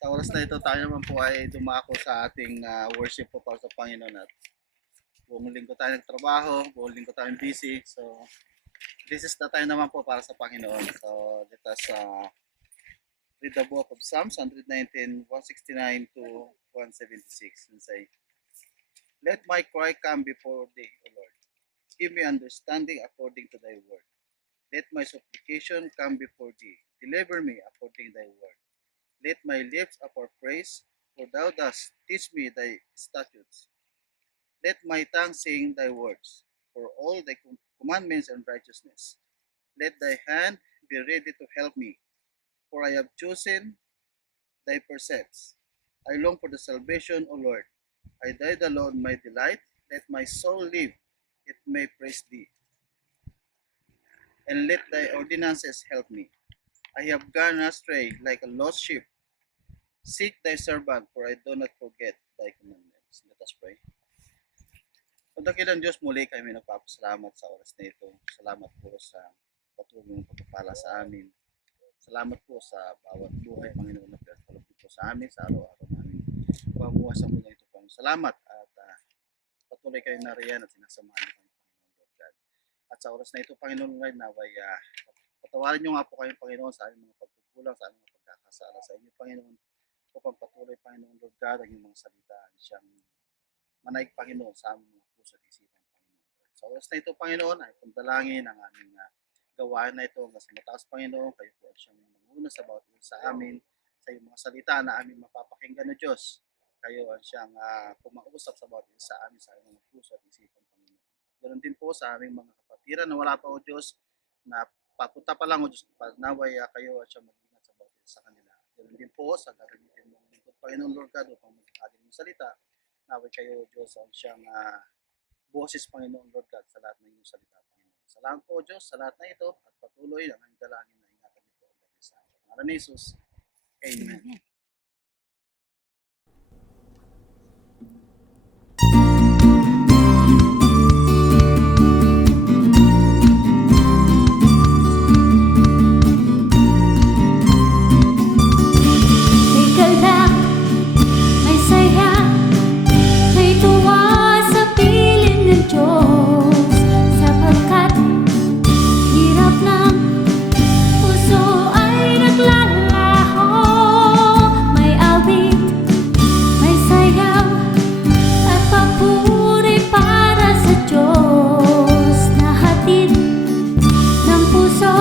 Sa oras na ito, tayo naman po ay dumako sa ating worship po para sa Panginoon. At buong linggo tayo nagtrabaho, buong linggo tayo busy. So, this is the time naman po para sa Panginoon. So, let us read the book of Psalms 119, 169 to 176 and say, "Let my cry come before thee, O Lord. Give me understanding according to thy word. Let my supplication come before thee. Deliver me according to thy word. Let my lips utter praise, for thou dost teach me thy statutes. Let my tongue sing thy words, for all thy commandments and righteousness. Let thy hand be ready to help me, for I have chosen thy precepts. I long for the salvation, O Lord. I thy the Lord my delight. Let my soul live, it may praise thee. And let thy ordinances help me. I have gone astray like a lost sheep. Seek thy servant, for I do not forget thy commandments." Let us pray. O dakilang Diyos, muli kami nagpapasalamat sa oras na ito. Salamat po sa patuloy mong pagpapala sa amin. Salamat po sa bawat buhay, Panginoon, na pinagkaloob po sa amin, sa araw-araw namin. Pamuha sa mundo ito, Panginoon. Salamat at patuloy kayo nariyan at sinasamahan niyo kami, Panginoon Lord God. At sa oras na ito, Panginoon Lord, naway patawarin niyo nga po kayo, Panginoon, sa aming mga pagkukulang, sa aming mga pagkakasala sa inyo, Panginoon. Upang patuloy, Panginoon Lord God, ang iyong mga salita siyang manaig, Panginoon, sa aming mga puso at isipan, Panginoon. Sa oras na ito, Panginoon, ay pagdalangin ang aming gawain na ito hanggang sa mataas, Panginoon. Kayo po ay siyang manguna sa bawat isa sa amin, sa iyong mga salita na aming mapapakinggan na Diyos. Kayo ang siyang kumausap sa bawat isa sa amin, sa iyong mga puso at isipan, Panginoon. Ganoon din po sa aming mga kapatiran na wala pa, O Diyos, na papunta pa lang, O Diyos, naway kayo at siyang mag-ingat sa bawat isa sa kanila. Ganoon din po sa gagamitin mong lingkod, Panginoon Lord God, upang mag-agin yung salita. Naway kayo, O Diyos, ang siyang boses, Panginoon Lord God, sa lahat ng inyong salita, Panginoon. Salamat po, O Diyos, sa lahat na ito at patuloy ang aming dalangin na ingatan niyo po ang bawat isa. Sa ngalan ni Jesus, Amen. May galak, may saya, may tuwa sa piling ng Diyos, sapagkat hirap ng puso ay naglalaho. May awit, may sayaw, at papuri para sa Diyos na hatid ng puso.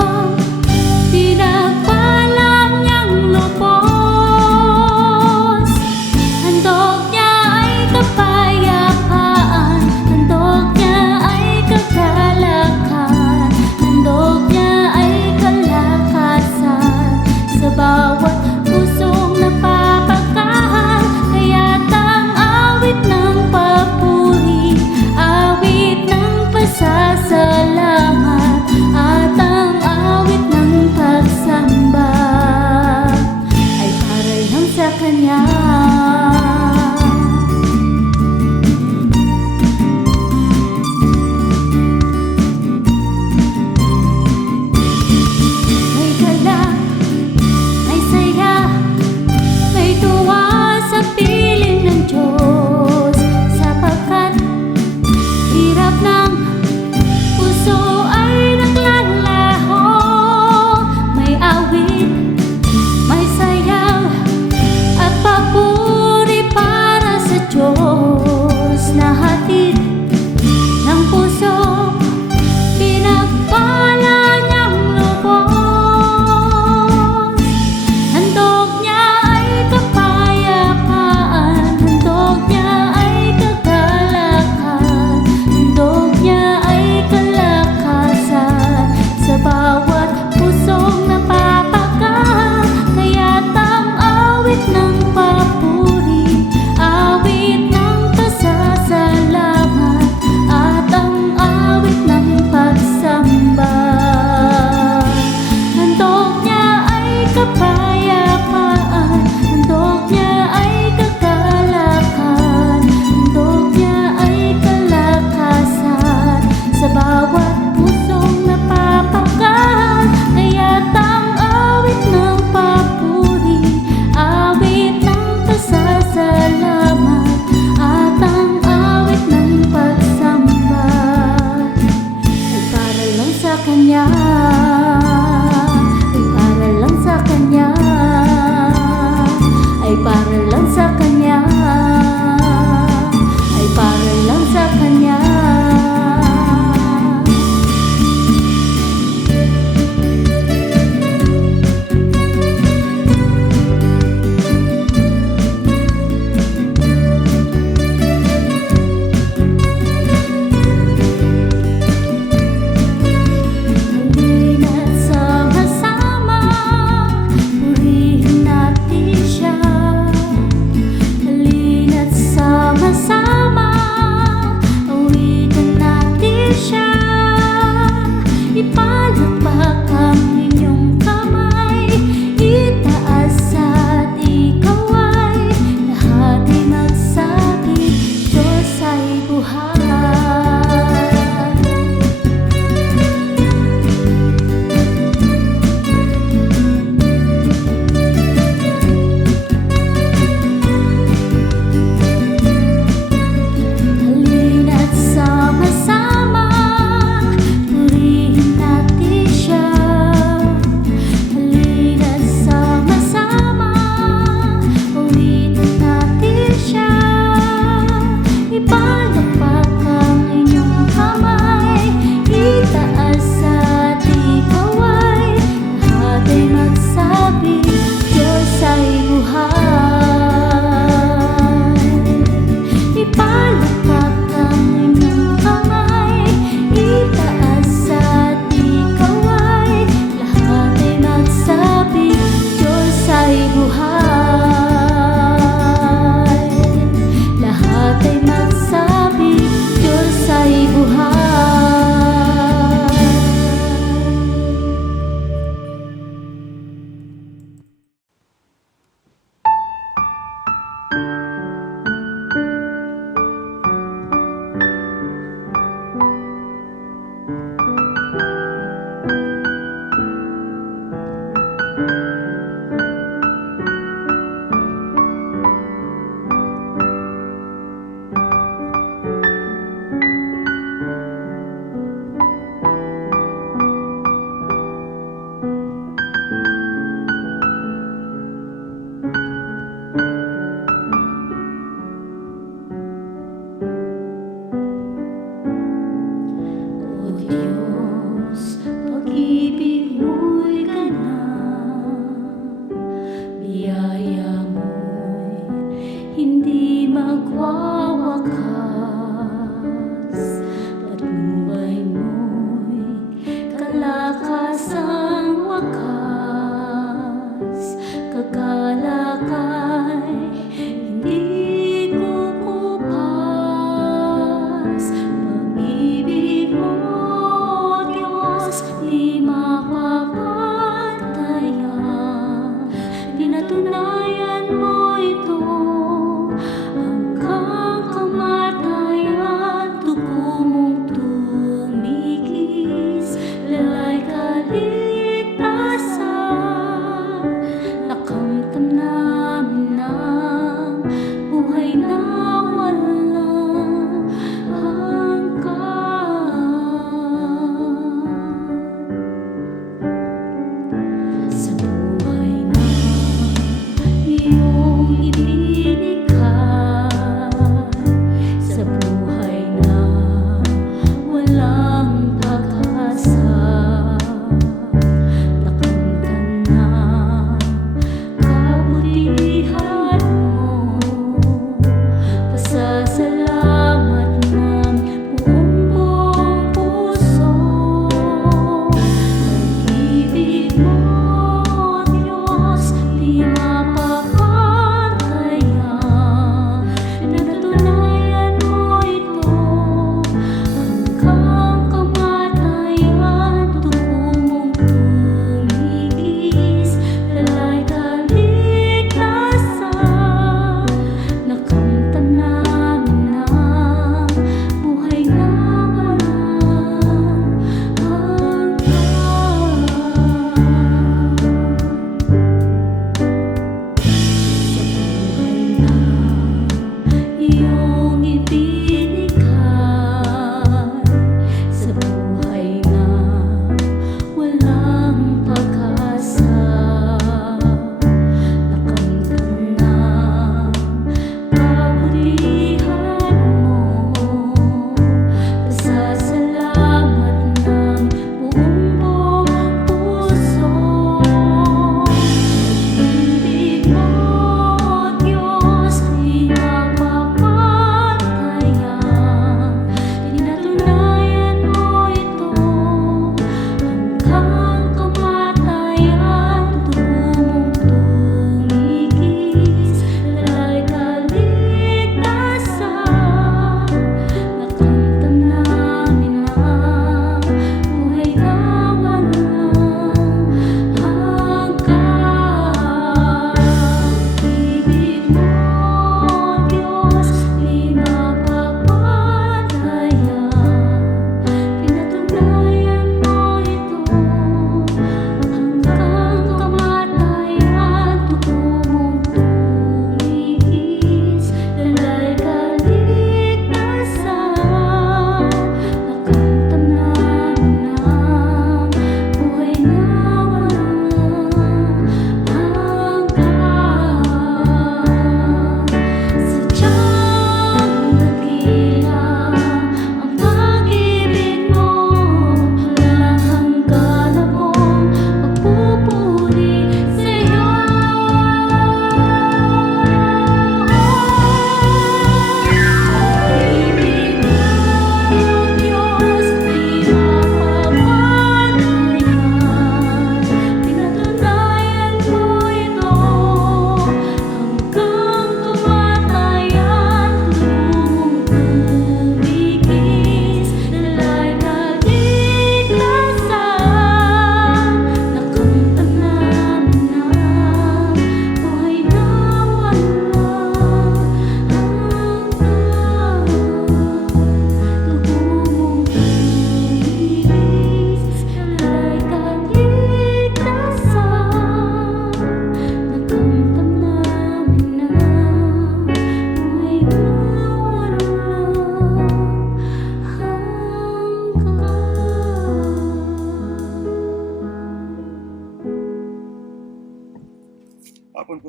Pinagpala niyang lubos. Handog niya ay kapayapaan, handog niya ay kagalakan, handog niya ay kalakasan sa bawat pusong napapagkahal. Kaya't ang awit ng papuri, awit ng pasasalamat, at ang awit ng pagsamba ay para lang sa Kanya. May galak, may saya, may tuwa sa piling ng Diyos, sapagkat hirap ng puso ay naglalaho. May awit, may sayaw, at papuri para sa Diyos na hatid ng puso. Pinagpala niyang lubos. Handog niya ay kapayapaan, handog niya ay kagalakan, handog niya ay kalakasan sa bawat pusong napapagkahal. Kaya't ang awit ng papuri, awit ng pasasalamat,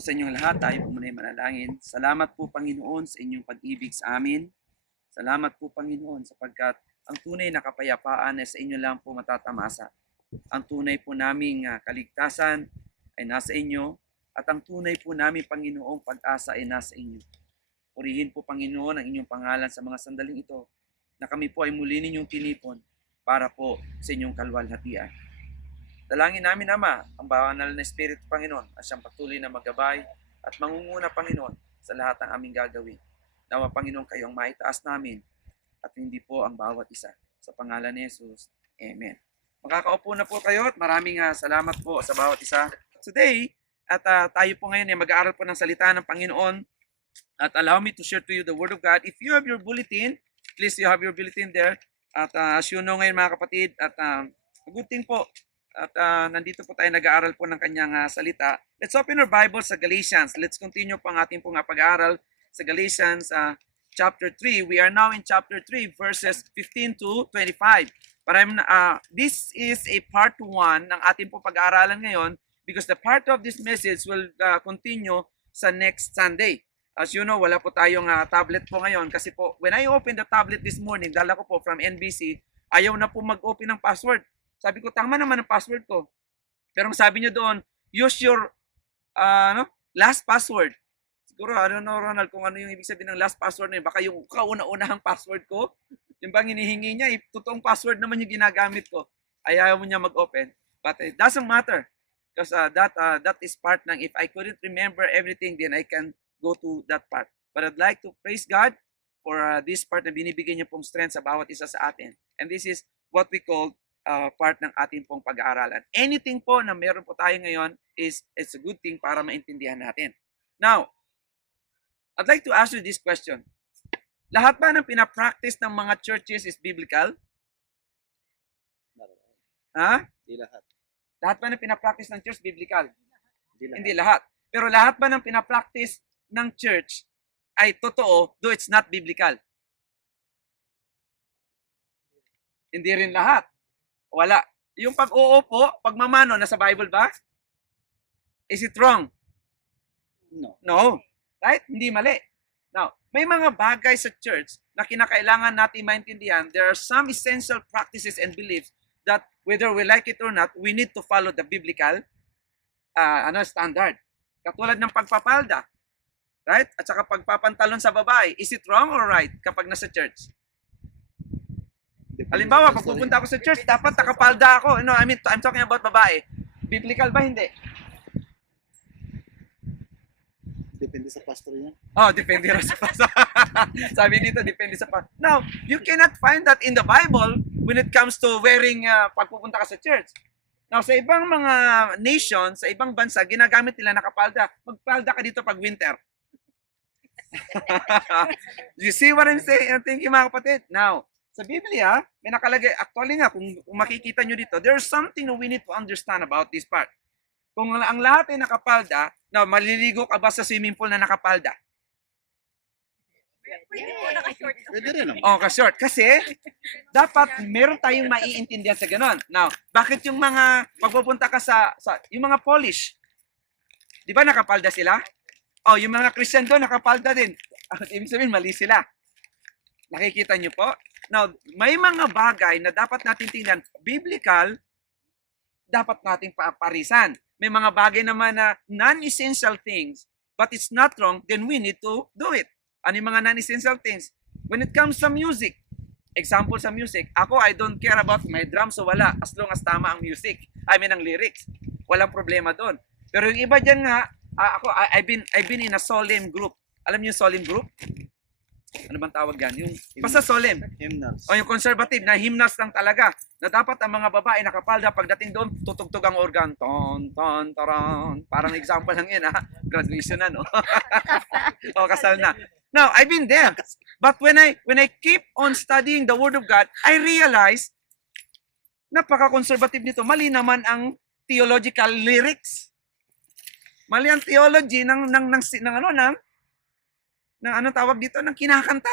po sa inyong lahat. Tayo po muna ay manalangin. Salamat po, Panginoon, sa inyong pag-ibig sa amin. Salamat po, Panginoon, sapagkat ang tunay na kapayapaan ay sa inyo lang po matatamasa. Ang tunay po naming kaligtasan ay nasa inyo at ang tunay po namin, Panginoong pag-asa ay nasa inyo. Purihin po, Panginoon, ang inyong pangalan sa mga sandaling ito na kami po ay muli ninyong tinipon para po sa inyong kalwalhatian. Dalangin namin, Ama, ang banal na Espiritu, Panginoon, at siyang patuloy na maggabay at mangunguna, Panginoon, sa lahat ng aming gagawin. Nawa, Panginoon, kayo ang maitaas namin at hindi po ang bawat isa. Sa pangalan ni Jesus, Amen. Makakaupo na po kayo at maraming salamat po sa bawat isa. Today, at tayo po ngayon ay mag-aaral po ng salita ng Panginoon. At allow me to share to you the Word of God. If you have your bulletin, please you have your bulletin there. At as you know ngayon mga kapatid, at good thing po, at nandito po tayo nag-aaral po ng kanyang salita. Let's open our Bible sa Galatians. Let's continue po ang ating pong pag-aaral sa Galatians chapter 3. We are now in chapter 3, verses 15 to 25. But this is a part 1 ng ating pong pag-aaralan ngayon because the part of this message will continue sa next Sunday. As you know, wala po tayong tablet po ngayon kasi po, when I opened the tablet this morning, dala ko po from NBC, ayaw na po mag-open ng password. Sabi ko, tama naman ang password ko. Pero ang sabi niyo doon, use your last password. Siguro, I don't know, Ronald, kung ano yung ibig sabihin ng last password na yun. Baka yung kauna-unahang password ko, yung bang hinihingi niya, totoong password naman yung ginagamit ko. Ayaw mo niya mag-open. But it doesn't matter. Because that is part ng, if I couldn't remember everything, then I can go to that part. But I'd like to praise God for this part na binibigyan niya pong strength sa bawat isa sa atin. And this is what we call part ng ating pong pag-aaralan. Anything po na meron po tayo ngayon it's a good thing para maintindihan natin. Now, I'd like to ask you this question. Lahat ba ng pinapractice ng mga churches is biblical? Ha? Hindi lahat. Lahat ba ng pinapractice ng church biblical? Hindi lahat. Hindi lahat. Pero lahat ba ng pinapractice ng church ay totoo, though it's not biblical? Hindi rin lahat. Wala. Yung pag-uupo, pagmamano, nasa Bible ba? Is it wrong? No. No. Right? Hindi mali. Now, may mga bagay sa church na kinakailangan natin maintindihan. There are some essential practices and beliefs that whether we like it or not, we need to follow the biblical standard. Katulad ng pagpapalda. Right? At saka pagpapantalon sa babae. Is it wrong or right kapag nasa church? Halimbawa, pag pupunta ako sa church, dapat nakapalda ako. No, I'm talking about babae. Biblical ba? Hindi. Depende sa pastor niya. Oh, depende rin sa pastor. Sabi dito, depende sa pastor. Now, you cannot find that in the Bible when it comes to wearing pagpupunta ka sa church. Now, sa ibang mga nation, sa ibang bansa, ginagamit nila nakapalda. Magpalda ka dito pag winter. You see what I'm saying? Thank you, mga kapatid. Now, sa Biblia, may nakalagay, actually nga, kung makikita nyo dito, there's something that we need to understand about this part. Kung ang lahat ay nakapalda, now, maliligo ka ba sa swimming pool na nakapalda? Pwede rin naman. Oh, ka-short. Kasi, dapat meron tayong maiintindihan sa ganon. Now, bakit yung mga, pagpupunta ka sa yung mga Polish, di ba nakapalda sila? Oh, yung mga Christian doon, nakapalda din. Ibig sabihin, mali sila. Nakikita nyo po? Now, may mga bagay na dapat natin tingnan. Biblical, dapat nating parisan. May mga bagay naman na non-essential things, but it's not wrong, then we need to do it. Ano yung mga non-essential things? When it comes to music, example sa music, ako, I don't care about my drums, so wala, as long as tama ang music. I mean, ang lyrics. Walang problema doon. Pero yung iba dyan nga, I've been in a solemn group. Alam niyo yung solemn group? Ano bang tawag yan? Yung, basta solemn. Hymnals. O yung conservative na hymnals lang talaga. Na dapat ang mga babae nakapalda pagdating doon, tutugtog ang organ. Ton, ton, taran. Parang example lang yun, ha? Graduation na, no? O, kasal na. Now, I've been there. But when I keep on studying the Word of God, I realize, napaka-conservative nito. Mali naman ang theological lyrics. Mali ang theology ng tawag dito, ng kinakanta.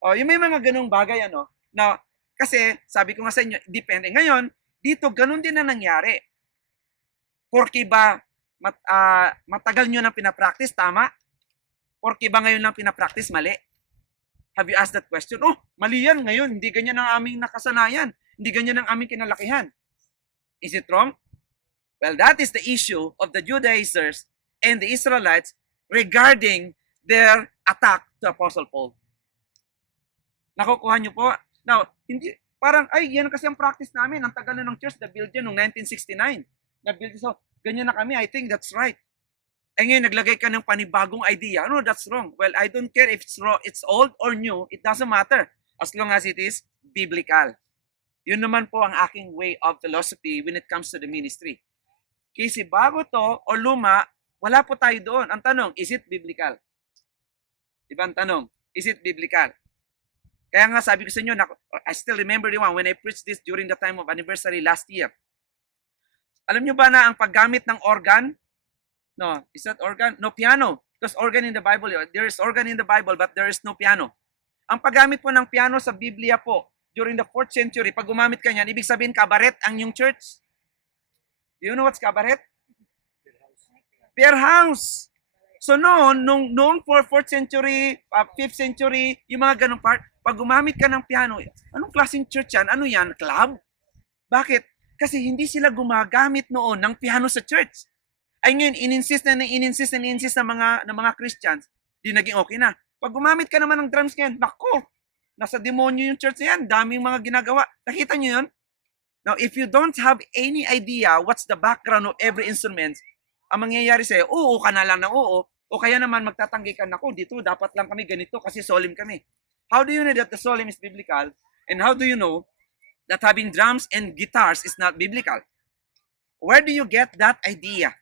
O, yung may mga ganung bagay, na, kasi, sabi ko nga sa inyo, depende. Ngayon, dito, ganun din na nangyari. Porke ba, matagal nyo nang pinapractice, tama? Porke ba ngayon lang pinapractice, mali? Have you asked that question? Oh, mali yan ngayon. Hindi ganyan ang aming nakasanayan. Hindi ganyan ang aming kinalakihan. Is it wrong? Well, that is the issue of the Judaizers and the Israelites regarding their attack to Apostle Paul. Nakukuha niyo po? Now, hindi, parang, ay, yan kasi ang practice namin. Ang tagal na ng church, na-build yan noong 1969. Na-build, so, ganyan na kami. I think that's right. Eh ngayon, naglagay ka ng panibagong idea. No, that's wrong. Well, I don't care if it's wrong, it's old or new. It doesn't matter. As long as it is biblical. Yun naman po ang aking way of philosophy when it comes to the ministry. Kasi bago to o luma, wala po tayo doon. Ang tanong, is it biblical? Diba ang tanong, is it biblical? Kaya nga sabi ko sa inyo, I still remember the one when I preached this during the time of anniversary last year. Alam nyo ba na ang paggamit ng organ? No, is that organ? No, piano. Because organ in the Bible, there is organ in the Bible but there is no piano. Ang paggamit po ng piano sa Biblia po, during the 4th century, pag gumamit ka niyan, ibig sabihin kabaret ang yung church. Do you know what's kabaret? Beer house. So noong 4th century, 5th century, yung mga ganong part, pag gumamit ka ng piano, anong klaseng church yan? Ano yan? Club? Bakit? Kasi hindi sila gumagamit noon ng piano sa church. Ay ngayon, in-insist ng mga Christians, di naging okay na. Pag gumamit ka naman ng drums ngayon, nako, nasa demonyo yung church na yan, daming mga ginagawa. Nakita nyo yun? Now, if you don't have any idea what's the background of every instrument, ang mangyayari sa'yo, oo ka na lang na oo, o kaya naman magtatanggi ka na, dito dapat lang kami ganito kasi solim kami. How do you know that the solim is biblical? And how do you know that having drums and guitars is not biblical? Where do you get that idea?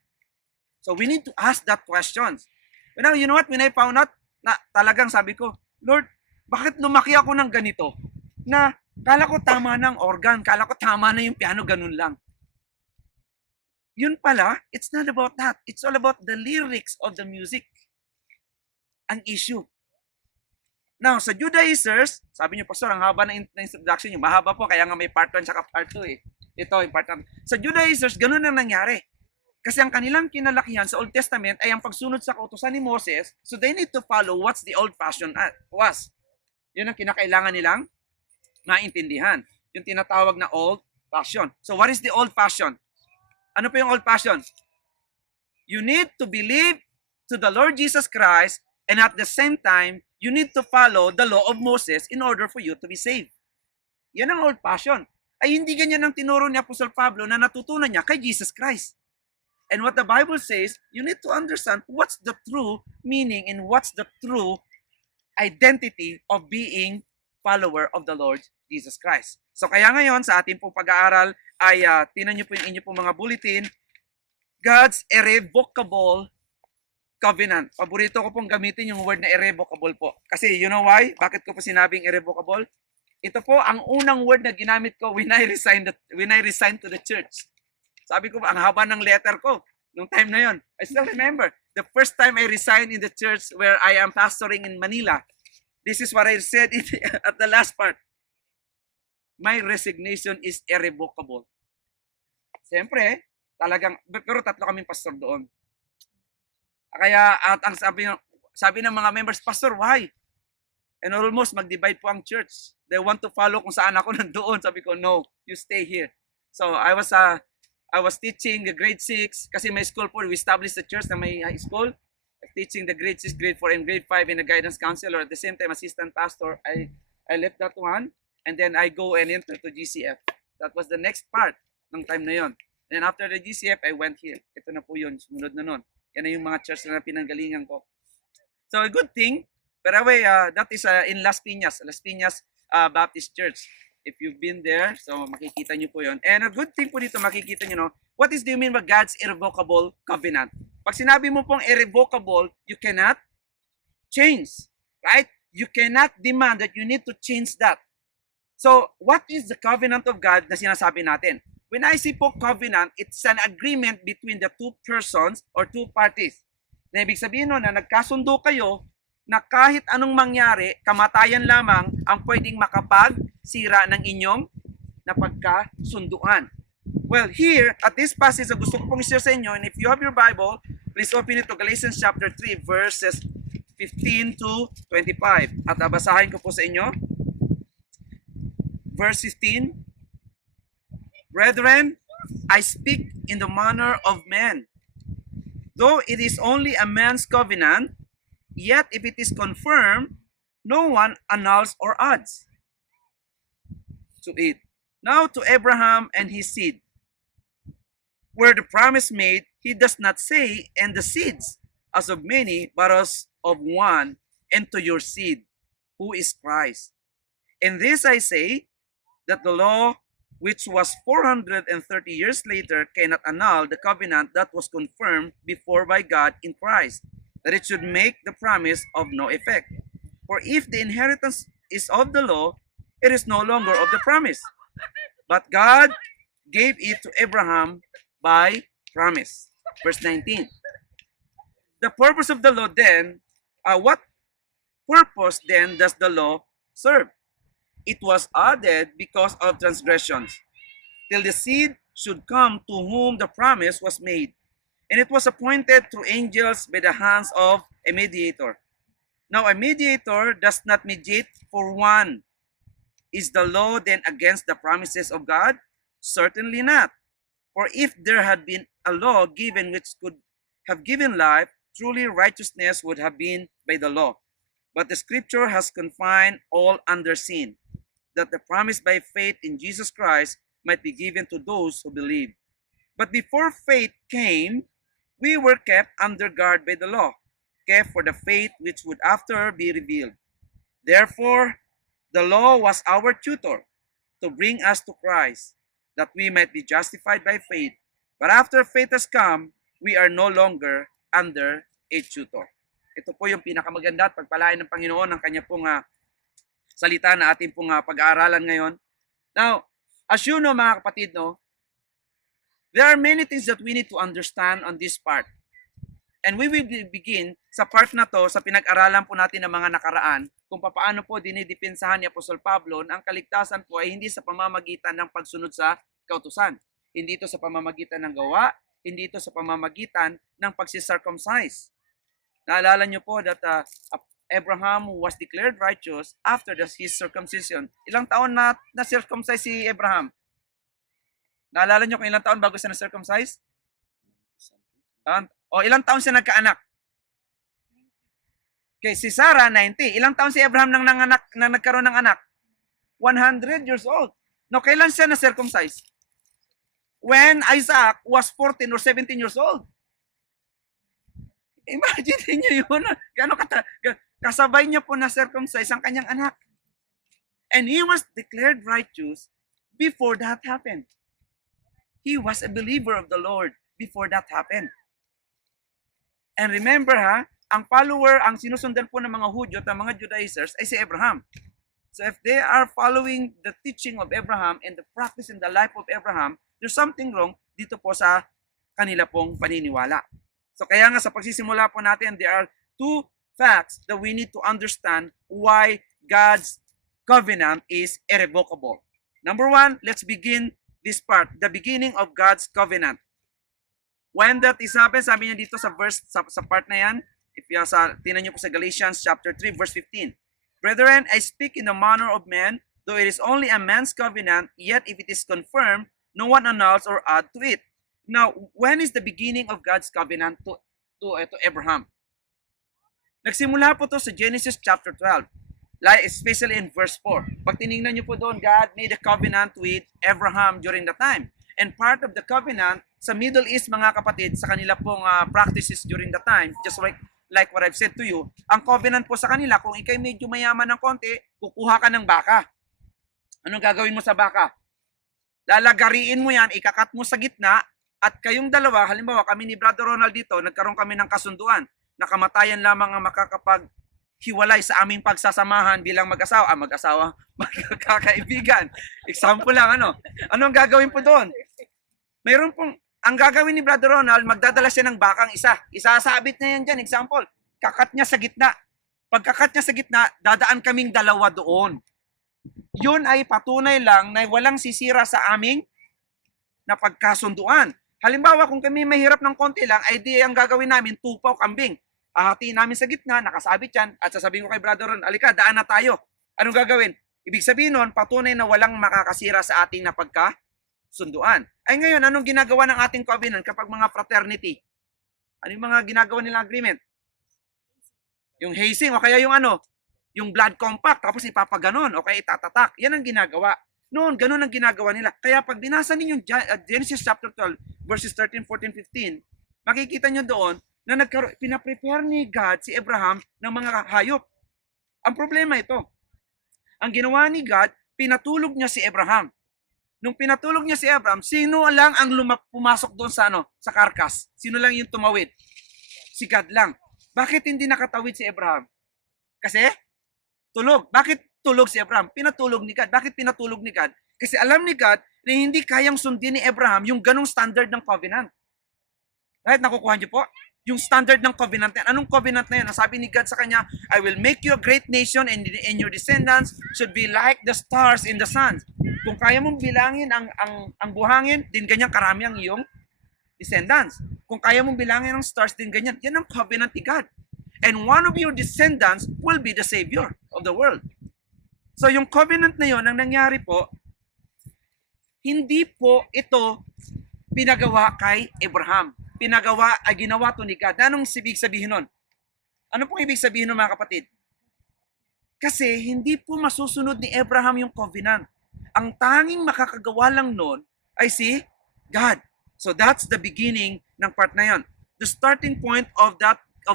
So we need to ask that questions. Now, you know what? When I found out, na talagang sabi ko, Lord, bakit lumaki ako ng ganito? Na kala ko tama ng organ, kala ko tama na yung piano, ganun lang. Yun pala, it's not about that. It's all about the lyrics of the music. Ang issue. Now, sa Judaizers, sabi niyo, Pastor, ang haba na introduction niyo. Mahaba po, kaya nga may part 1 at part 2 eh. Ito, yung part 1. Sa Judaizers, ganun ang nangyari. Kasi ang kanilang kinalakihan sa Old Testament ay ang pagsunod sa kautusan ni Moses, so they need to follow what's the old fashion was. Yun ang kinakailangan nilang maintindihan. Yung tinatawag na old fashion. So what is the old fashion? Ano po yung old fashion? You need to believe to the Lord Jesus Christ and at the same time, you need to follow the law of Moses in order for you to be saved. Yan ang old fashion. Ay hindi ganyan ang tinuro ni Apostle Pablo na natutunan niya kay Jesus Christ. And what the Bible says, you need to understand what's the true meaning and what's the true identity of being follower of the Lord Jesus Christ. So kaya ngayon sa ating pong pag-aaral ay tingnan niyo po yung inyo pong mga bulletin, God's irrevocable covenant. Paborito ko pong gamitin yung word na irrevocable po. Kasi you know why? Bakit ko po sinabing irrevocable? Ito po ang unang word na ginamit ko when I resigned to the church. Sabi ko, ang haba ng letter ko nung time na yon. I still remember the first time I resigned in the church where I am pastoring in Manila. This is what I said at the last part. My resignation is irrevocable. Siyempre, talagang, pero tatlo kaming pastor doon. Kaya, at ang sabi ng mga members, Pastor, why? And almost mag-divide po ang church. They want to follow kung saan ako nandoon. Sabi ko, no, you stay here. So, I was teaching the grade 6, kasi may school po, we established the church na may high school. Teaching the grade 6, grade 4, and grade 5 in a guidance counselor. At the same time, assistant pastor. I left that one. And then I go and enter to GCF. That was the next part ng time na yon. And then after the GCF, I went here. Ito na po yun, sumunod na nun. Yan na yung mga church na pinanggalingan ko. So a good thing, by the way, that is in Las Piñas Baptist Church. If you've been there, so makikita nyo po yun. And a good thing po dito, makikita nyo, no? What do you mean by God's irrevocable covenant? Pag sinabi mo pong irrevocable, you cannot change. Right? You cannot demand that you need to change that. So, what is the covenant of God na sinasabi natin? When I say po covenant, it's an agreement between the two persons or two parties. Na ibig sabihin nun na nagkasundo kayo na kahit anong mangyari, kamatayan lamang ang pwedeng makapagsira ng inyong napagkasunduan. Well, here, at this passage, gusto ko pong i-share sa inyo, and if you have your Bible, please open it to Galatians chapter 3, verses 15 to 25. At basahin ko po sa inyo. Verse 15, Brethren, I speak in the manner of men. Though it is only a man's covenant, yet if it is confirmed, no one annuls or adds to it. Now to Abraham and his seed, where the promise made, he does not say, and the seeds, as of many, but as of one, and to your seed, who is Christ. In this I say, that the law, which was 430 years later, cannot annul the covenant that was confirmed before by God in Christ, that it should make the promise of no effect. For if the inheritance is of the law, it is no longer of the promise. But God gave it to Abraham by promise. Verse 19. The purpose of the law then, what purpose then does the law serve? It was added because of transgressions, till the seed should come to whom the promise was made. And it was appointed through angels by the hands of a mediator. Now a mediator does not mediate for one. Is the law then against the promises of God? Certainly not. For if there had been a law given which could have given life, truly righteousness would have been by the law. But the scripture has confined all under sin, that the promise by faith in Jesus Christ might be given to those who believe. But before faith came, we were kept under guard by the law, kept for the faith which would after be revealed. Therefore, the law was our tutor to bring us to Christ, that we might be justified by faith. But after faith has come, we are no longer under a tutor. Ito po yung pinakamaganda at pagpalain ng Panginoon ng kanya pong salita na ating pong pag-aaralan ngayon. Now, as you know mga kapatid, no, there are many things that we need to understand on this part. And we will begin sa part na to, sa pinag-aralan po natin ng mga nakaraan, kung paano po dinidepensahan ni Apostol Pablo na ang kaligtasan po ay hindi sa pamamagitan ng pagsunod sa kautusan. Hindi ito sa pamamagitan ng gawa, hindi ito sa pamamagitan ng pagsisircumcise. Naalala niyo po that Abraham was declared righteous after his circumcision. Ilang taon na circumcise si Abraham? Naalala niyo kung ilang taon bago siya na-circumcise? Ilang taon siya nagkaanak? Okay, si Sarah, 90. Ilang taon si Abraham nang nagkaroon ng anak? 100 years old. No, kailan siya na-circumcise? When Isaac was 14 or 17 years old. Imagine niyo yun. Kasabay niya po na-circumcise ang kanyang anak. And he was declared righteous before that happened. He was a believer of the Lord before that happened. And remember ang follower, ang sinusundan po ng mga Hudyo at mga Judaizers ay si Abraham. So if they are following the teaching of Abraham and the practice in the life of Abraham, there's something wrong dito po sa kanila pong paniniwala. So kaya nga sa pagsisimula po natin, there are two facts that we need to understand why God's covenant is irrevocable. Number one, let's begin this part, the beginning of God's covenant. When that is happened, sabi niya dito sa verse, sa part na yan, if you tinan niyo po sa Galatians chapter 3 verse 15. Brethren, I speak in the manner of men, though it is only a man's covenant, yet if it is confirmed, no one annuls or adds to it. Now, when is the beginning of God's covenant to Abraham? Nagsimula po to sa Genesis chapter 12, especially in verse 4. Pag tinignan niyo po doon, God made a covenant with Abraham during the time. And part of the covenant sa Middle East, mga kapatid, sa kanila pong practices during the time, just like what I've said to you, ang covenant po sa kanila, kung ikay medyo mayaman ng konti, kukuha ka ng baka. Anong gagawin mo sa baka? Lalagariin mo yan, ikakat mo sa gitna, at kayong dalawa, halimbawa kami ni Brother Ronald dito, nagkaroon kami ng kasunduan, na kamatayan lamang ang makakapaghiwalay sa aming pagsasamahan bilang mag-asawa, magkakaibigan. Example lang, anong gagawin po doon? Mayroon pong, ang gagawin ni Brother Ronald, magdadala siya ng bakang isa. Isasabit na yan dyan. Example, kakat niya sa gitna. Pagkakat niya sa gitna, dadaan kaming dalawa doon. Yun ay patunay lang na walang sisira sa aming na pagkasunduan. Halimbawa, kung kami mahirap ng konti lang, ay di ang gagawin namin, tupaw, kambing. Hahatiin namin sa gitna, nakasabit yan, at sasabihin ko kay Brother Ron, alika, daan na tayo. Anong gagawin? Ibig sabihin nun, patunay na walang makakasira sa ating na pagkasunduan. Ay ngayon, anong ginagawa ng ating covenant kapag mga fraternity? Ano yung mga ginagawa nilang agreement? Yung hazing, o kaya yung yung blood compact, tapos ipapaganon, o kaya itatatak. Yan ang ginagawa. Noon, ganun ang ginagawa nila. Kaya pag binasa ninyo Genesis chapter 12, verses 13, 14, 15, makikita nyo doon na pinaprepare ni God si Abraham ng mga hayop. Ang problema ito, ang ginawa ni God, pinatulog niya si Abraham. Nung pinatulog niya si Abraham, sino lang ang pumasok doon sa karkas? Sino lang yung tumawid? Si God lang. Bakit hindi nakatawid si Abraham? Kasi tulog. Bakit tulog si Abraham? Pinatulog ni God. Bakit pinatulog ni God? Kasi alam ni God na hindi kayang sundin ni Abraham yung ganong standard ng covenant. Right? Nakukuha niyo po? Yung standard ng covenant na yan. Anong covenant na yan? Sabi ni God sa kanya, I will make you a great nation and your descendants should be like the stars in the sun. Kung kaya mong bilangin ang buhangin, din ganyan karami ang iyong descendants. Kung kaya mong bilangin ang stars, din ganyan. Yan ang covenant ni God. And one of your descendants will be the Savior of the world. So yung covenant na yon, ang nangyari po, hindi po ito pinagawa kay Abraham. Ginawa to ni God. Anong ibig sabihin nun? Ano pong ibig sabihin nun, mga kapatid? Kasi hindi po masusunod ni Abraham yung covenant. Ang tanging makakagawa lang nun ay si God. So that's the beginning ng part na yon. The starting point of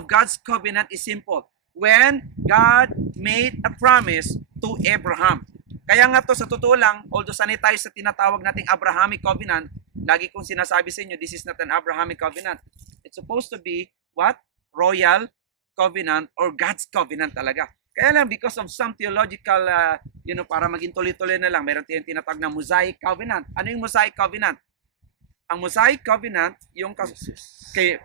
God's covenant is simple. When God made a promise to Abraham. Kaya nga to sa totoo lang, although sanay tayo sa tinatawag nating Abrahamic covenant, lagi kong sinasabi sa inyo, this is not an Abrahamic covenant. It's supposed to be what? Royal covenant or God's covenant talaga. Kaya lang, because of some theological, para maging tuloy-tuloy na lang, meron tayong tinatawag na Mosaic covenant. Ano yung Mosaic covenant? Ang Mosaic covenant, yung kay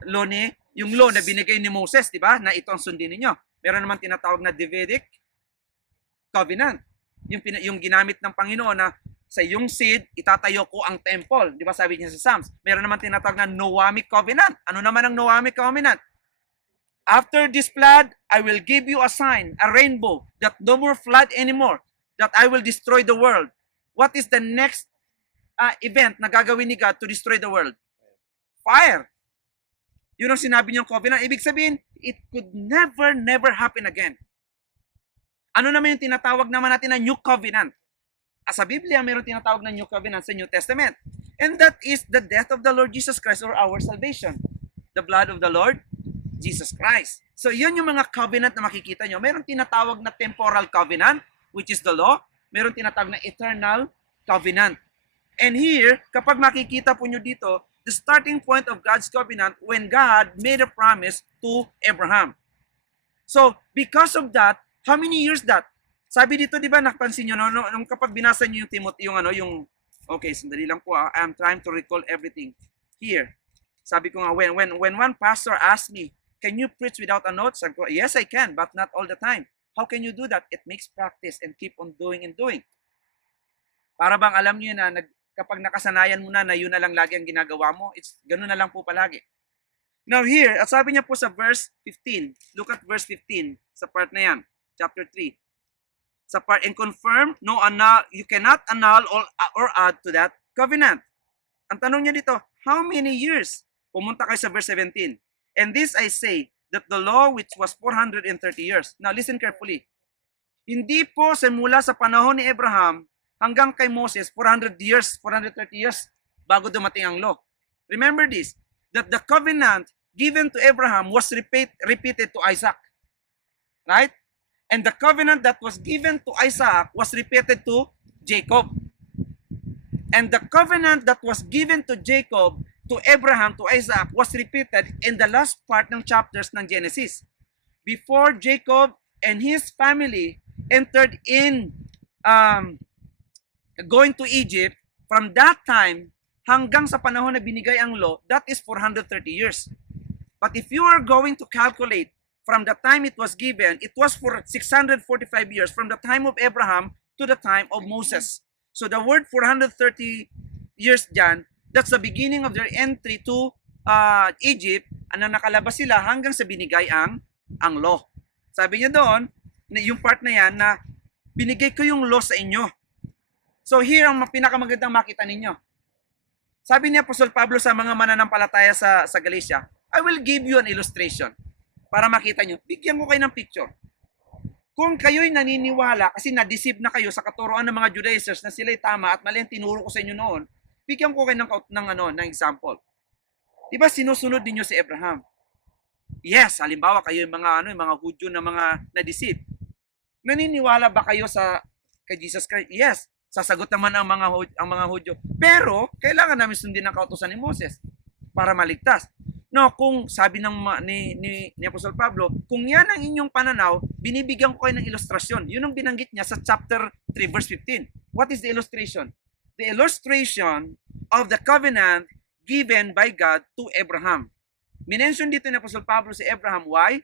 yung law na binigay ni Moses, di ba? Na ito ang sundin ninyo. Meron naman tinatawag na Davidic covenant. Yung ginamit ng Panginoon na sa iyong seed, itatayo ko ang temple. Di ba sabi niya sa Psalms? Meron naman tinatawag na Noamic covenant. Ano naman ang Noamic covenant? After this flood, I will give you a sign, a rainbow, that no more flood anymore, that I will destroy the world. What is the next event na gagawin ni God to destroy the world? Fire. Yun ang sinabi niyong covenant. Ibig sabihin, it could never happen again. Ano naman yung tinatawag naman natin na New Covenant? Sa Biblia, mayroon tinatawag na New Covenant sa New Testament. And that is the death of the Lord Jesus Christ or our salvation. The blood of the Lord Jesus Christ. So, yun yung mga covenant na makikita nyo. Mayroon tinatawag na temporal covenant, which is the law. Mayroon tinatawag na eternal covenant. And here, kapag makikita po nyo dito, the starting point of God's covenant when God made a promise to Abraham. So, because of that, how many years that? Sabi dito, di ba, napansin nyo, nung kapag binasa nyo yung Timothy, okay, sandali lang po, I'm trying to recall everything. Here, sabi ko nga, when one pastor asked me, can you preach without a note? Sabi ko, yes, I can, but not all the time. How can you do that? It makes practice and keep on doing and doing. Para bang alam nyo na, kapag nakasanayan mo na yun na lang lagi ang ginagawa mo, ganun na lang po palagi. Now here, at sabi niya po sa verse 15, look at verse 15, sa part na yan, chapter 3. Sa part, and confirm, you cannot annul or add to that covenant. Ang tanong niya dito, how many years? Pumunta kayo sa verse 17. And this I say, that the law which was 430 years. Now listen carefully. Hindi po mula sa panahon ni Abraham hanggang kay Moses, 430 years bago dumating ang law. Remember this, that the covenant given to Abraham was repeated to Isaac. Right? And the covenant that was given to Isaac was repeated to Jacob. And the covenant that was given to Jacob, to Abraham, to Isaac, was repeated in the last part ng chapters ng Genesis. Before Jacob and his family entered in going to Egypt, from that time hanggang sa panahon na binigay ang law, that is 430 years. But if you are going to calculate from the time it was given, it was for 645 years from the time of Abraham to the time of Moses. So the word 430 years dyan That's the beginning of their entry to Egypt. Nakalabas sila hanggang sa binigay ang law. Sabi niya doon, yung part na yan na binigay ko yung law sa inyo. So here ang pinakamagandang makita ninyo. Sabi ni Apostol Pablo sa mga mananampalataya sa Galatia, I will give you an illustration para makita nyo. Bigyan ko kayo ng picture. Kung kayo'y naniniwala kasi na-deceive na kayo sa katuruan ng mga Judaizers na sila'y tama at mali ang tinuro ko sa inyo noon, bigyan ko kayo ng example. Diba sinusunod ninyo si Abraham? Yes, halimbawa kayo yung mga Hudyo na mga na-deceive. Naniniwala ba kayo kay Jesus Christ? Yes. Sasagot naman ang mga Hudyo. Pero kailangan namin sundin ang kautusan ni Moses para maligtas. No, kung sabi ni Apostol Pablo, kung yan ang inyong pananaw, binibigyan ko kayo ng ilustrasyon. Yun ang binanggit niya sa chapter 3 verse 15. What is the illustration? The illustration of the covenant given by God to Abraham. Minention dito ni Apostol Pablo si Abraham. Why?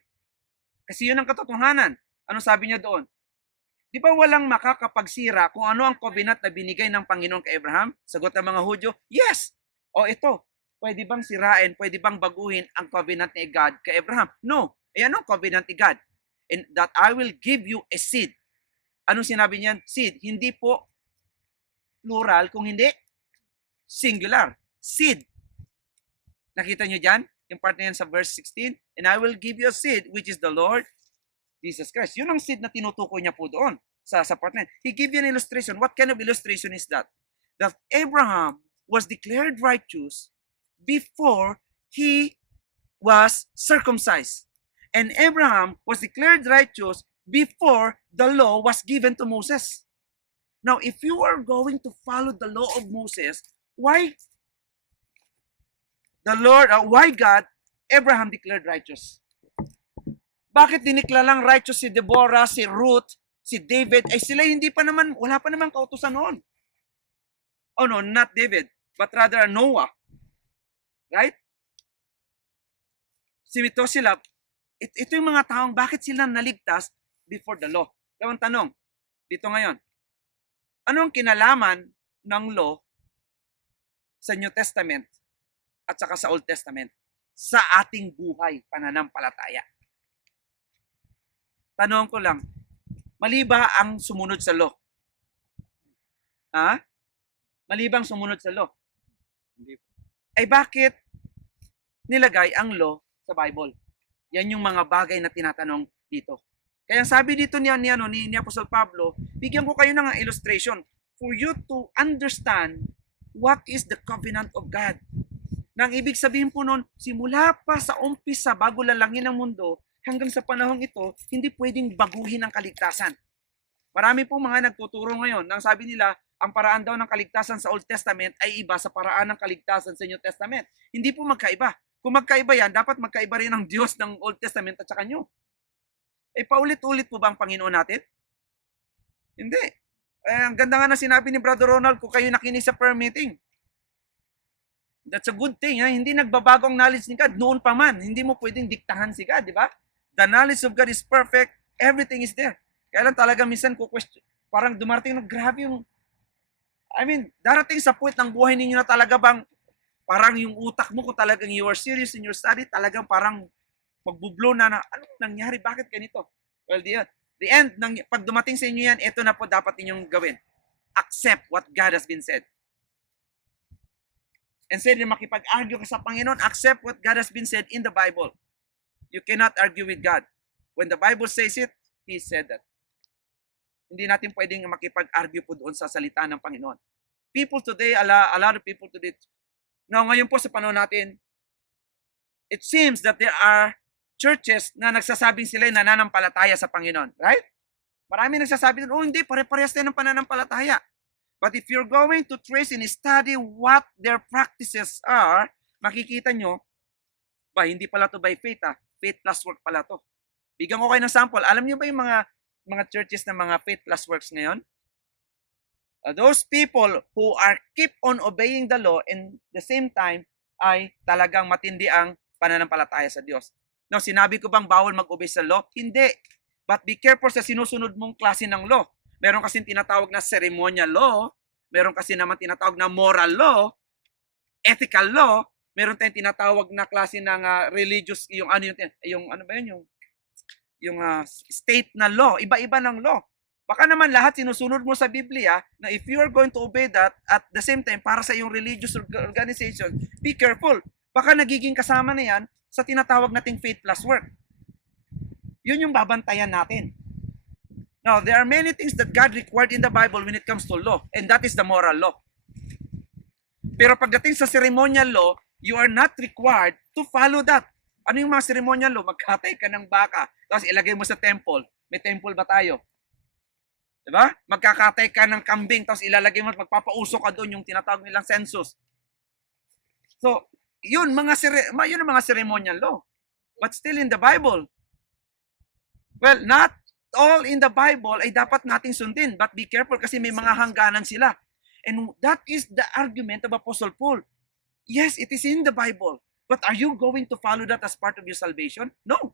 Kasi yun ang katotohanan. Ano sabi niya doon? Di ba walang makakapagsira kung ano ang covenant na binigay ng Panginoon kay Abraham? Sagot ng mga Hudyo, yes! O ito, pwede bang sirain, pwede bang baguhin ang covenant ni God kay Abraham? No. Anong covenant ni God? And that I will give you a seed. Anong sinabi niyan? Seed. Hindi po plural, kung hindi singular. Seed. Nakita niyo dyan? Yung part na yan sa verse 16. And I will give you a seed, which is the Lord Jesus Christ. Yun ang seed na tinutukoy niya po doon sa part na yan. He gave you an illustration. What kind of illustration is that? That Abraham was declared righteous before he was circumcised. And Abraham was declared righteous before the law was given to Moses. Now, if you are going to follow the law of Moses, why God, Abraham declared righteous? Bakit diniklalang righteous si Deborah, si Ruth, si David? Ay sila wala pa naman kautusan noon. Oh no, not David, but rather Noah. Right? Ito yung mga taong bakit sila naligtas before the law. Ang tanong, dito ngayon, ano ang kinalaman ng law sa New Testament at saka sa Old Testament sa ating buhay pananampalataya? Tanong ko lang, mali ba ang sumunod sa law? Ha? Mali bang sumunod sa law? Hindi. Ay bakit nilagay ang law sa Bible? Yan yung mga bagay na tinatanong dito. Kaya sabi dito ni Apostol Pablo, bigyan ko kayo ng illustration for you to understand what is the covenant of God. Nang ibig sabihin po nun, simula pa sa umpisa bago lalangin ang mundo, hanggang sa panahong ito, hindi pwedeng baguhin ang kaligtasan. Marami po mga nagtuturo ngayon nang sabi nila, ang paraan daw ng kaligtasan sa Old Testament ay iba sa paraan ng kaligtasan sa New Testament. Hindi po magkaiba. Kung magkaiba yan, dapat magkaiba rin ang Diyos ng Old Testament at saka New. Paulit-ulit po ba ang Panginoon natin? Hindi. Ang ganda nga na sinabi ni Brother Ronald, kung kayo nakinig sa prayer meeting, that's a good thing. Ha? Hindi nagbabago ang knowledge ni God. Noon pa man, hindi mo pwedeng diktahan si God, di ba? The knowledge of God is perfect. Everything is there. Kaya lang talaga minsan parang dumarating na grabe yung, darating sa point ng buhay ninyo na talaga bang parang yung utak mo kung talagang you are serious in your study, talagang parang magbublo na anong nangyari? Bakit ganito? Well, the end, pag dumating sa inyo yan, ito na po dapat ninyong gawin. Accept what God has been said. Instead na makipag-argue ka sa Panginoon, accept what God has been said in the Bible. You cannot argue with God. When the Bible says it, He said that. Hindi natin pwedeng makipag-argue po doon sa salita ng Panginoon. People today, a lot of people today, ngayon po sa panahon natin, it seems that there are churches na nagsasabing sila ay nananampalataya sa Panginoon. Right? Marami nagsasabi doon, hindi, pare-parehas tayo ng pananampalataya. But if you're going to trace and study what their practices are, makikita nyo, hindi pala to by faith. Faith plus work pala to. Bigyan ko kayo ng sample. Alam nyo ba yung mga churches na mga faith plus works ngayon? Those people who are keep on obeying the law and the same time ay talagang matindi ang pananampalataya sa Diyos. Now, sinabi ko bang bawal mag-obey sa law? Hindi. But be careful sa sinusunod mong klase ng law. Meron kasing tinatawag na ceremonial law, meron kasi naman tinatawag na moral law. ethical law, meron tayong tinatawag na klase ng religious, yung ano ba yun, yung state na law, iba-iba ng law. Baka naman lahat sinusunod mo sa Biblia na if you are going to obey that at the same time para sa iyong religious organization, be careful. Baka nagiging kasama na yan sa tinatawag nating faith plus work. Yun yung babantayan natin. Now, there are many things that God required in the Bible when it comes to law, and that is the moral law. Pero pagdating sa ceremonial law, you are not required to follow that. Ano yung mga ceremonial law? Magkatay ka ng baka, tapos ilagay mo sa temple. May temple ba tayo? Diba? Magkakatay ka ng kambing, tapos ilalagay mo at magpapauso ka doon yung tinatawag nilang census. So, yun ang mga ceremonial law. But still in the Bible. Well, not all in the Bible ay dapat nating sundin. But be careful kasi may mga hangganan sila. And that is the argument of Apostle Paul. Yes, it is in the Bible. But are you going to follow that as part of your salvation? No.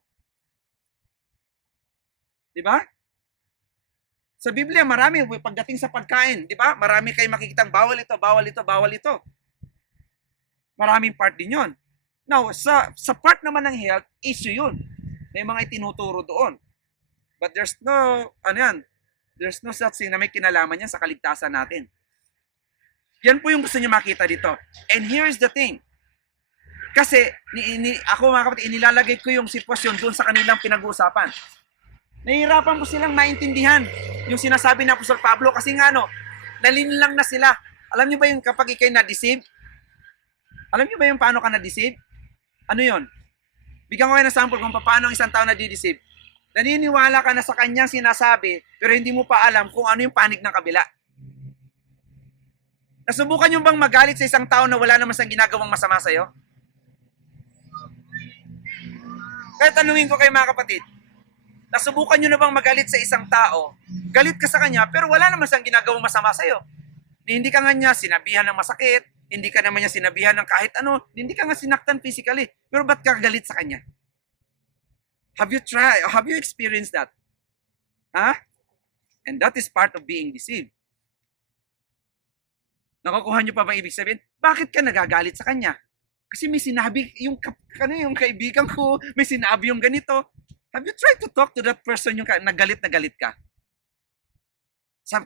Diba? Sa Biblia, marami pagdating sa pagkain, di ba? Marami kayong makikitang bawal ito, bawal ito, bawal ito. Maraming part din yun. Now, sa part naman ng health, issue yun. May mga itinuturo doon. But there's no such thing na may kinalaman yan sa kaligtasan natin. Yan po yung gusto niyo makita dito. And here's the thing. Kasi, ako mga kapatid, inilalagay ko yung sitwasyon doon sa kanilang pinag-uusapan. Nahihirapan po silang maintindihan yung sinasabi ng Apostol Pablo kasi nalinlang na sila. Alam niyo ba yung kapag ikay na-deceive? Alam niyo ba yung paano ka na-deceive? Ano yun? Bigyan ko kayo ng sample kung paano ang isang tao na-deceive. Naniniwala ka na sa kanyang sinasabi pero hindi mo pa alam kung ano yung panig ng kabila. Nasubukan niyo bang magalit sa isang tao na wala naman siyang ginagawang masama sa'yo? Kaya tanungin ko kayo mga kapatid, nasubukan nyo na bang magalit sa isang tao? Galit ka sa kanya, pero wala naman siyang ginagawang masama sa'yo. Hindi ka nga niya sinabihan ng masakit, hindi ka naman niya sinabihan ng kahit ano, hindi ka nga sinaktan physically, pero ba't ka galit sa kanya? Have you experienced that? And that is part of being deceived. Nakukuha nyo pa bang ibig sabihin? Bakit ka nagagalit sa kanya? Kasi may sinabi, yung kaibigan ko, may sinabi yung ganito. Have you tried to talk to that person yung nagalit na galit ka?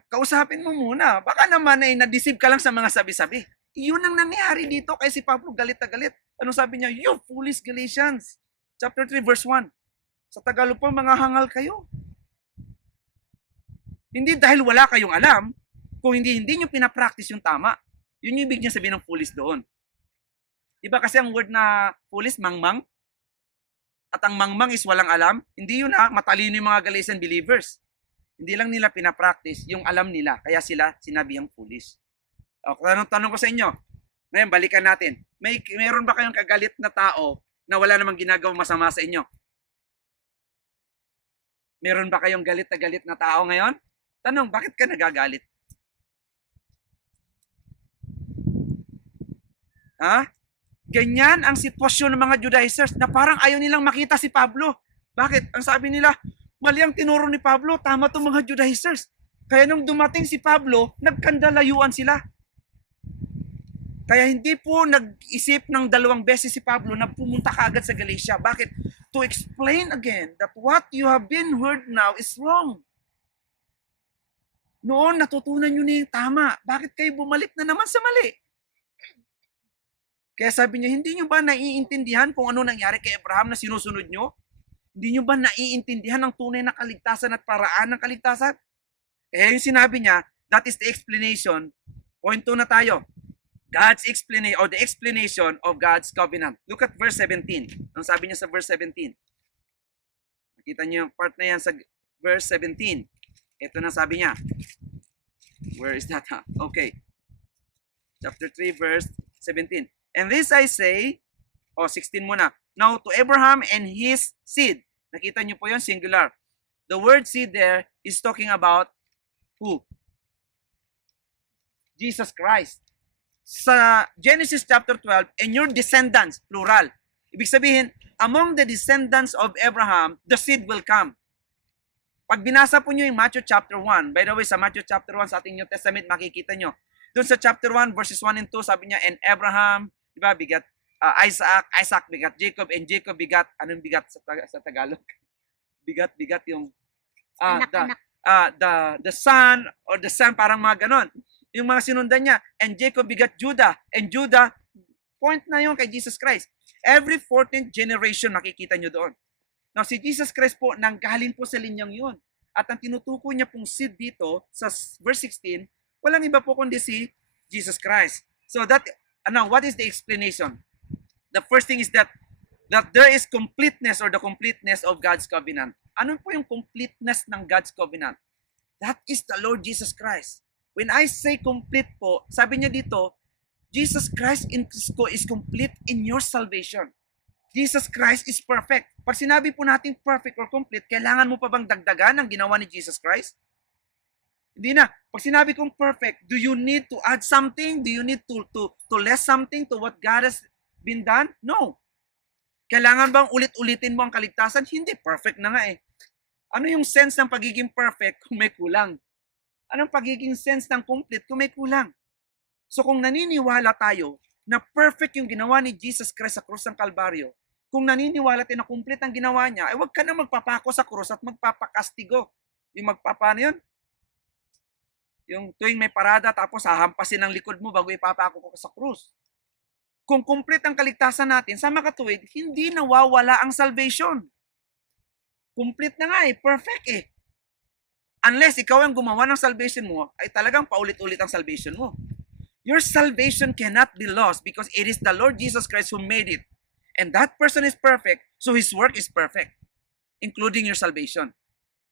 Kausapin mo muna. Baka naman ay na-deceive ka lang sa mga sabi-sabi. Yun ang nangyari dito kay si Pablo galit na galit. Anong sabi niya? You foolish Galatians. Chapter 3 verse 1. Sa Tagalog po, mga hangal kayo. Hindi dahil wala kayong alam, kung hindi nyo pinapractice yung tama. Yun yung ibig niya sabihin ng foolish doon. Diba kasi ang word na foolish, mangmang? At ang mangmang is walang alam, hindi yun matalino yung mga Galatian believers. Hindi lang nila pinapractice yung alam nila, kaya sila sinabihang foolish. O, tanong ko sa inyo, ngayon balikan natin, meron ba kayong kagalit na tao na wala namang ginagawang masama sa inyo? Meron ba kayong galit na tao ngayon? Tanong, bakit ka nagagalit? Ganyan ang sitwasyon ng mga Judaizers na parang ayaw nilang makita si Pablo. Bakit? Ang sabi nila, mali ang tinuro ni Pablo, tama itong mga Judaizers. Kaya nung dumating si Pablo, nagkandalayuan sila. Kaya hindi po nag-isip ng 2 beses si Pablo na pumunta kaagad sa Galatia. Bakit? To explain again that what you have been heard now is wrong. Noon, natutunan nyo na yung tama. Bakit kayo bumalik na naman sa mali? Kaya sabi niya, hindi nyo ba naiintindihan kung ano nangyari kay Abraham na sinusunod nyo? Hindi nyo ba naiintindihan ang tunay na kaligtasan at paraan ng kaligtasan? Kaya yung sinabi niya, that is the explanation. Point 2 na tayo. God's explanation or the explanation of God's covenant. Look at verse 17. Ang sabi niya sa verse 17. Nakita niyo yung part na yan sa verse 17. Ito na sabi niya. Where is that? Okay. Chapter 3 verse 17. And this I say, 16 muna. Now to Abraham and his seed. Nakita niyo po yun, singular. The word seed there is talking about who? Jesus Christ. Sa Genesis chapter 12, and your descendants, plural. Ibig sabihin, among the descendants of Abraham, the seed will come. Pag binasa po nyo yung Matthew chapter 1, by the way, sa Matthew chapter 1 sa ating New Testament, makikita nyo, Doon sa chapter 1, verses 1 and 2, sabi niya, and Abraham, di ba, bigat Isaac, Isaac bigat Jacob, and Jacob bigat, anong bigat sa Tagalog? Bigat yung Anak-anak. the son or the son, parang mga ganon. Yung mga sinundan niya, and Jacob bigat Judah, and Judah, point na yun kay Jesus Christ. Every 14th generation makikita nyo doon. Now, si Jesus Christ po, nanggaling po sa linyang yun. At ang tinutukoy niya pong seed dito, sa verse 16, walang iba po kundi si Jesus Christ. So that, now, what is the explanation? The first thing is that there is completeness or the completeness of God's covenant. Ano po yung completeness ng God's covenant? That is the Lord Jesus Christ. When I say complete po, sabi niya dito, Jesus Christ is complete in your salvation. Jesus Christ is perfect. Pag sinabi po natin perfect or complete, kailangan mo pa bang dagdagan ang ginawa ni Jesus Christ? Hindi na. Pag sinabi kong perfect, do you need to add something? Do you need to less something to what God has been done? No. Kailangan bang ulit-ulitin mo ang kaligtasan? Hindi. Perfect na nga eh. Ano yung sense ng pagiging perfect kung may kulang? Anong pagiging sense ng complete kung may kulang? So kung naniniwala tayo na perfect yung ginawa ni Jesus Christ sa krus ng Kalbaryo, kung naniniwala tayo na complete ang ginawa niya, ay huwag ka na magpapako sa krus at magpapakastigo. Yung magpapano yun? Yung tuwing may parada tapos hahampasin ang likod mo bago ipapako ko sa krus. Kung complete ang kaligtasan natin, sa makatuwid, hindi nawawala ang salvation. Complete na nga eh, perfect eh. Unless ikaw ang gumawa ng salvation mo, ay talagang paulit-ulit ang salvation mo. Your salvation cannot be lost because it is the Lord Jesus Christ who made it. And that person is perfect, so his work is perfect, including your salvation.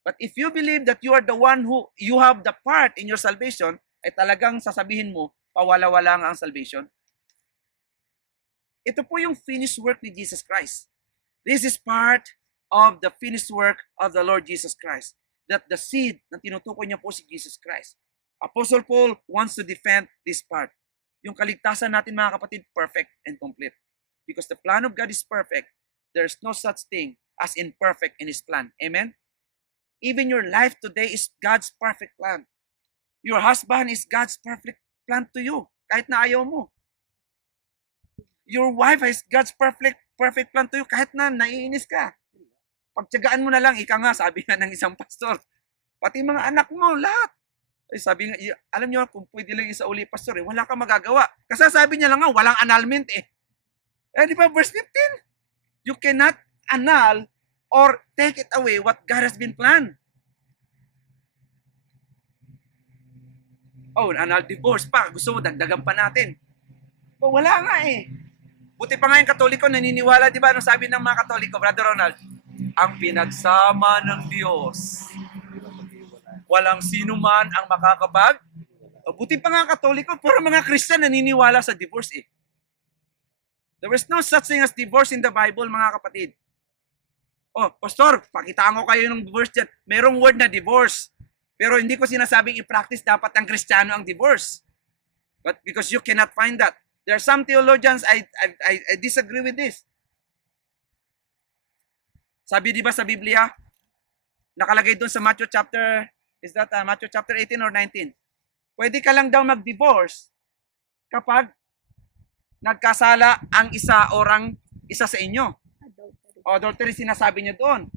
But if you believe that you are the one who, you have the part in your salvation, ay talagang sasabihin mo, pawala-wala nga ang salvation. Ito po yung finished work ni Jesus Christ. This is part of the finished work of the Lord Jesus Christ. That the seed na tinutukoy niya po si Jesus Christ. Apostle Paul wants to defend this part. Yung kaligtasan natin mga kapatid, perfect and complete. Because the plan of God is perfect. There's no such thing as imperfect in His plan. Amen? Even your life today is God's perfect plan. Your husband is God's perfect plan to you. Kahit na ayaw mo. Your wife is God's perfect plan to you. Kahit na naiinis ka. Pagtyagaan mo na lang, ika nga, sabi nga ng isang pastor. Pati mga anak mo, lahat. Ay, sabi nga, alam niyo, kung pwede lang isa uli, pastor, eh, wala kang magagawa. Kasi sabi niya lang nga, walang annulment eh. Eh, di ba, verse 15? You cannot annul or take it away what God has been planned. Oh, annul divorce pa. Gusto mo, dagdagan pa natin. Oh, wala nga eh. Buti pa nga yung Katoliko, naniniwala, di ba, anong sabi ng mga Katoliko, Brother Ronald? Ang pinagsama ng Diyos. Walang sino man ang makakapag. Buti pa nga Katoliko, pero mga Christian naniniwala sa divorce eh. There is no such thing as divorce in the Bible, mga kapatid. Oh, pastor, pakitaan ko kayo ng divorce dyan. Merong word na divorce. Pero hindi ko sinasabing i-practice dapat ang Kristiyano ang divorce. But because you cannot find that. There are some theologians, I disagree with this. Sabi di ba sa Biblia, nakalagay doon sa Matthew chapter, is that Matthew chapter 18 or 19? Pwede ka lang daw mag-divorce kapag nagkasala ang isa or ang isa sa inyo. O, adultery sinasabi niya doon.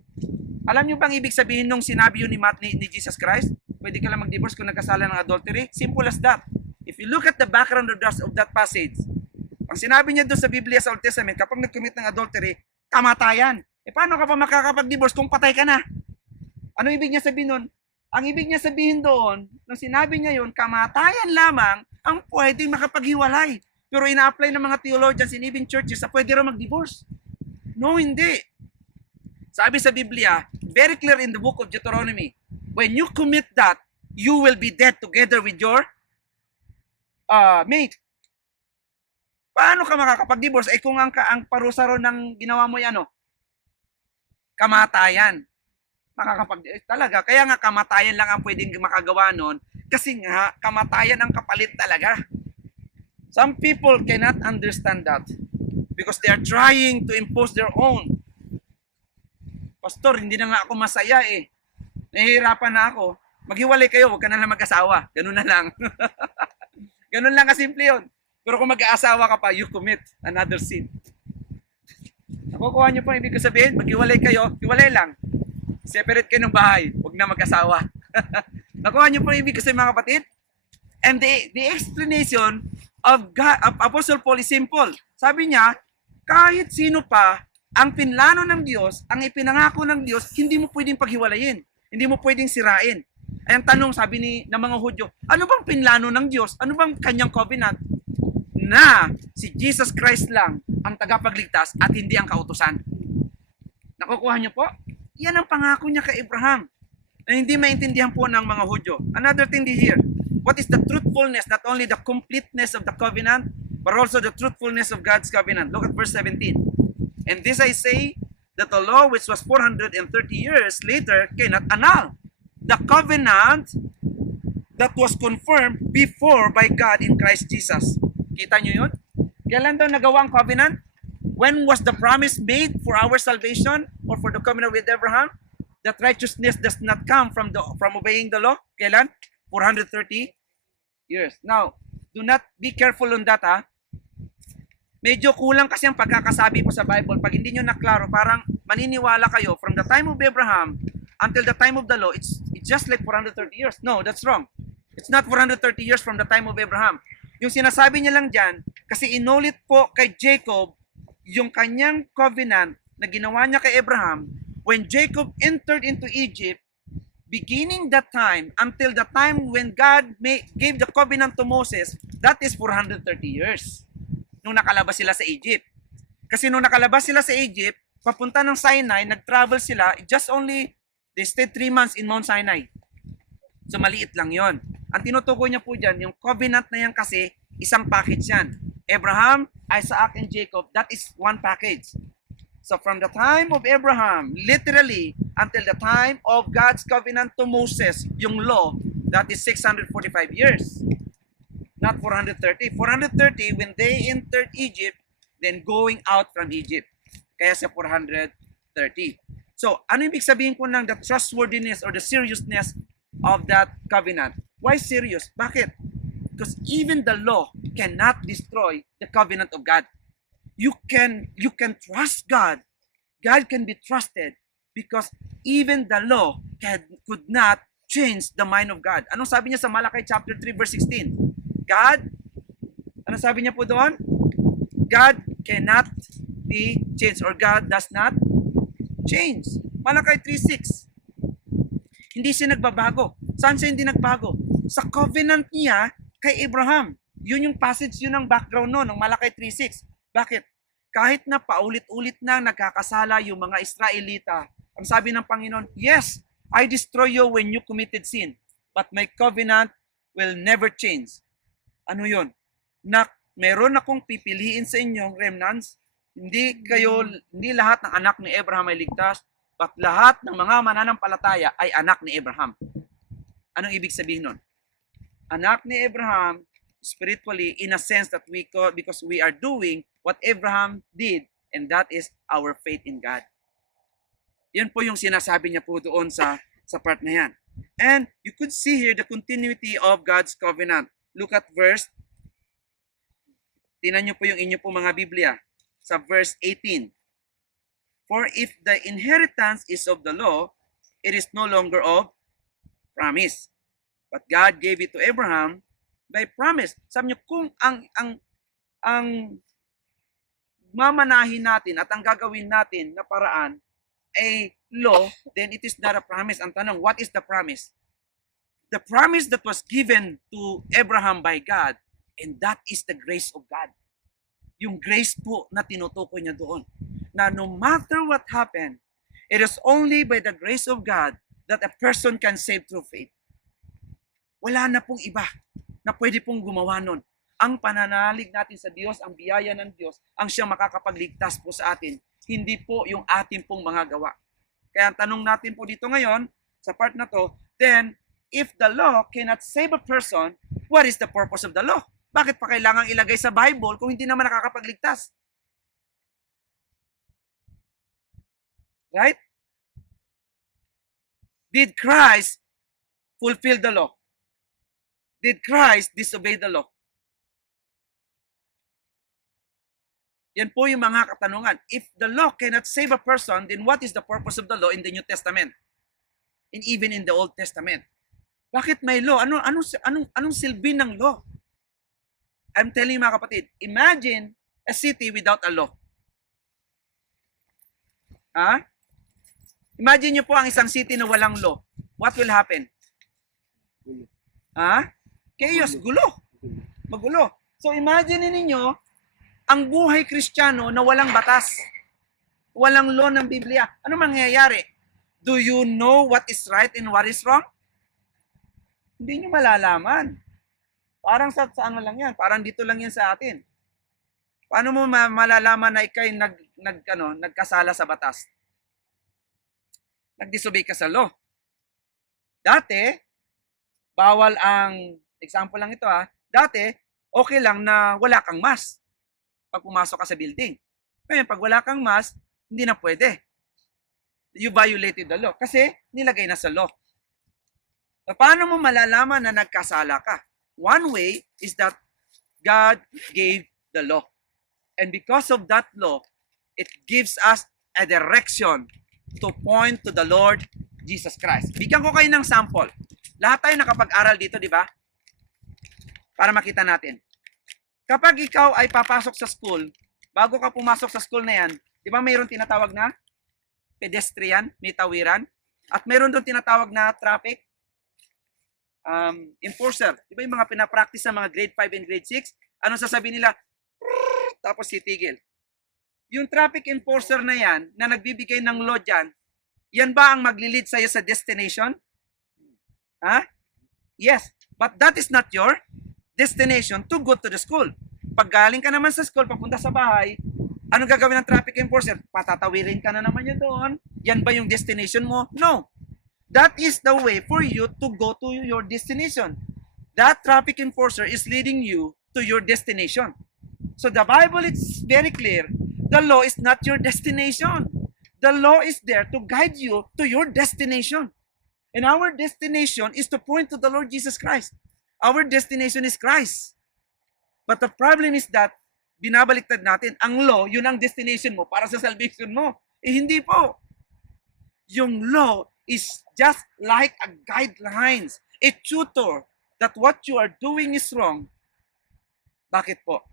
Alam niyo bang ibig sabihin nung sinabi yun ni Jesus Christ? Pwede ka lang mag-divorce kung nagkasala ng adultery? Simple as that. If you look at the background of that passage, ang sinabi niya doon sa Biblia sa Old Testament, kapag nag-commit ng adultery, kamatayan. E paano ka pa makakapag-divorce kung patay ka na? Ano ibig niya sabihin doon? Ang ibig niya sabihin doon, nung sinabi niya yun, kamatayan lamang ang pwedeng makapaghiwalay. Pero ina-apply ng mga theologians in even churches sa pwede raw mag-divorce. No, hindi. Sabi sa Biblia, very clear in the book of Deuteronomy, when you commit that, you will be dead together with your mate. Paano ka makakapag-divorce? Eh kung ang parusa ron ng ginawa mo yan, kamatayan. Talaga. Kaya nga kamatayan lang ang pwedeng makagawa nun kasi nga kamatayan ang kapalit talaga. Some people cannot understand that because they are trying to impose their own. Pastor, hindi na nga ako masaya eh. Nahihirapan na ako. Maghiwalay kayo, huwag ka na lang mag-asawa. Ganun na lang. Ganun lang kasimple yun. Pero kung mag-aasawa ka pa, you commit another sin. Nakukuha niyo po ang ibig ko sabihin? Maghiwalay kayo, hiwalay lang. Separate kayo ng bahay, huwag na mag-asawa. Nakuha niyo po ang ibig ko sabihin, mga kapatid? And the explanation of Apostle Paul is simple. Sabi niya, kahit sino pa, ang pinlano ng Diyos, ang ipinangako ng Diyos, hindi mo pwedeng paghiwalayin. Hindi mo pwedeng sirain. Ay ang tanong, sabi ng mga Hudyo, ano bang pinlano ng Diyos? Ano bang kanyang covenant? Na si Jesus Christ lang ang tagapagligtas at hindi ang kautusan. Nakukuha niyo po? Yan ang pangako niya kay Abraham. Na hindi maintindihan po ng mga Hudyo. Another thing here, what is the truthfulness, not only the completeness of the covenant, but also the truthfulness of God's covenant. Look at verse 17. And this I say, that the law which was 430 years later cannot annul the covenant that was confirmed before by God in Christ Jesus. Kita nyo yun? Kailan daw nagawa ang covenant? When was the promise made for our salvation or for the covenant with Abraham? That righteousness does not come from obeying the law. Kailan? 430 years. Now, do not be careful on that, ha? Medyo kulang kasi ang pagkakasabi po sa Bible. Pag hindi nyo naklaro, parang maniniwala kayo from the time of Abraham until the time of the law, it's just like 430 years. No, that's wrong. It's not 430 years from the time of Abraham. Yung sinasabi niya lang dyan, kasi inulit po kay Jacob yung kanyang covenant na ginawa niya kay Abraham when Jacob entered into Egypt, beginning that time until the time when God gave the covenant to Moses, that is 430 years. Nung nakalabas sila sa Egypt. Kasi nung nakalabas sila sa Egypt, papunta ng Sinai, nag-travel sila, they stayed 3 months in Mount Sinai. So maliit lang yon. Ang tinutukoy niya po dyan, yung covenant na yan kasi, isang package yan. Abraham, Isaac, and Jacob, that is one package. So from the time of Abraham, literally, until the time of God's covenant to Moses, yung law, that is 645 years. Not 430. 430 when they entered Egypt, then going out from Egypt. Kaya sa 430. So, ano ibig sabihin ko ng the trustworthiness or the seriousness of that covenant? Why serious? Bakit? Because even the law cannot destroy the covenant of God. You can trust God. God can be trusted because even the law could not change the mind of God. Anong sabi niya sa Malachi chapter 3 verse 16? God, ano sabi niya po doon? God cannot be changed or God does not change. Malachi 3:6. Hindi siya nagbabago. Saan siya hindi nagbago? Sa covenant niya kay Abraham. Yun yung passage, yun ang background no, ng Malachi 3:6. Bakit? Kahit na paulit-ulit na nagkakasala yung mga Israelita, ang sabi ng Panginoon, yes, I destroy you when you committed sin, but my covenant will never change. Ano yun? Na meron akong pipiliin sa inyong remnants, hindi lahat ng anak ni Abraham ay ligtas, but lahat ng mga mananampalataya ay anak ni Abraham. Anong ibig sabihin nun? Anak ni Abraham, spiritually, in a sense that because we are doing what Abraham did, and that is our faith in God. Yan po yung sinasabi niya po doon sa part na yan. And you could see here the continuity of God's covenant. Look at verse, tingnan nyo po yung inyo po mga Biblia, sa verse 18. For if the inheritance is of the law, it is no longer of promise. But God gave it to Abraham by promise. Sabi nyo, kung ang mamanahin natin at ang gagawin natin na paraan ay law, then it is not a promise. Ang tanong, what is the promise? The promise that was given to Abraham by God, and that is the grace of God. Yung grace po na tinutukoy niya doon. Na no matter what happened, it is only by the grace of God that a person can save through faith. Wala na pong iba na pwede pong gumawa nun. Ang pananalig natin sa Diyos, ang biyaya ng Diyos, ang siyang makakapagligtas po sa atin. Hindi po yung ating pong mga gawa. Kaya ang tanong natin po dito ngayon, sa part na to, then, if the law cannot save a person, what is the purpose of the law? Bakit pa kailangang ilagay sa Bible kung hindi naman nakakapagligtas? Right? Did Christ fulfill the law? Did Christ disobey the law? Yan po yung mga katanungan. If the law cannot save a person, then what is the purpose of the law in the New Testament? And even in the Old Testament? Bakit may law? Anong silbi ng law? I'm telling you mga kapatid, imagine a city without a law. Ha? Imagine nyo po ang isang city na walang law. What will happen? Ha? Chaos, gulo. Magulo. So imagine ninyo ang buhay Kristiyano na walang batas. Walang law ng Biblia. Ano mangyayari? Do you know what is right and what is wrong? Hindi nyo malalaman. Parang sa ano lang yan. Parang dito lang yan sa atin. Paano mo malalaman na ikay nagkasala sa batas? Nag-disobey ka sa law. Dati, bawal ang, example lang ito dati, okay lang na wala kang mask pag pumasok ka sa building. Ngayon, pag wala kang mask, hindi na pwede. You violated the law kasi nilagay na sa law. Paano mo malalaman na nagkasala ka? One way is that God gave the law. And because of that law, it gives us a direction to point to the Lord Jesus Christ. Bigyan ko kayo ng sample. Lahat tayo nakapag-aral dito, di ba? Para makita natin. Kapag ikaw ay papasok sa school, bago ka pumasok sa school na yan, di ba mayroon tinatawag na pedestrian, may tawiran, at mayroon doon tinatawag na traffic enforcer. Di ba yung mga pinapractice sa mga grade 5 and grade 6? Anong sasabihin nila? Tapos titigil. Yung traffic enforcer na yan, na nagbibigay ng law dyan, yan ba ang maglilid sa'yo sa destination? Ha? Yes. But that is not your destination to go to the school. Pag galing ka naman sa school, papunta sa bahay, anong gagawin ng traffic enforcer? Patatawirin ka na naman yun doon. Yan ba yung destination mo? No. That is the way for you to go to your destination. That traffic enforcer is leading you to your destination. So the Bible is very clear. The law is not your destination. The law is there to guide you to your destination. And our destination is to point to the Lord Jesus Christ. Our destination is Christ. But the problem is that, binabaliktad natin, ang law, yun ang destination mo para sa salvation mo. Hindi po. Yung law is just like a guidelines, a tutor, that what you are doing is wrong. Bakit po?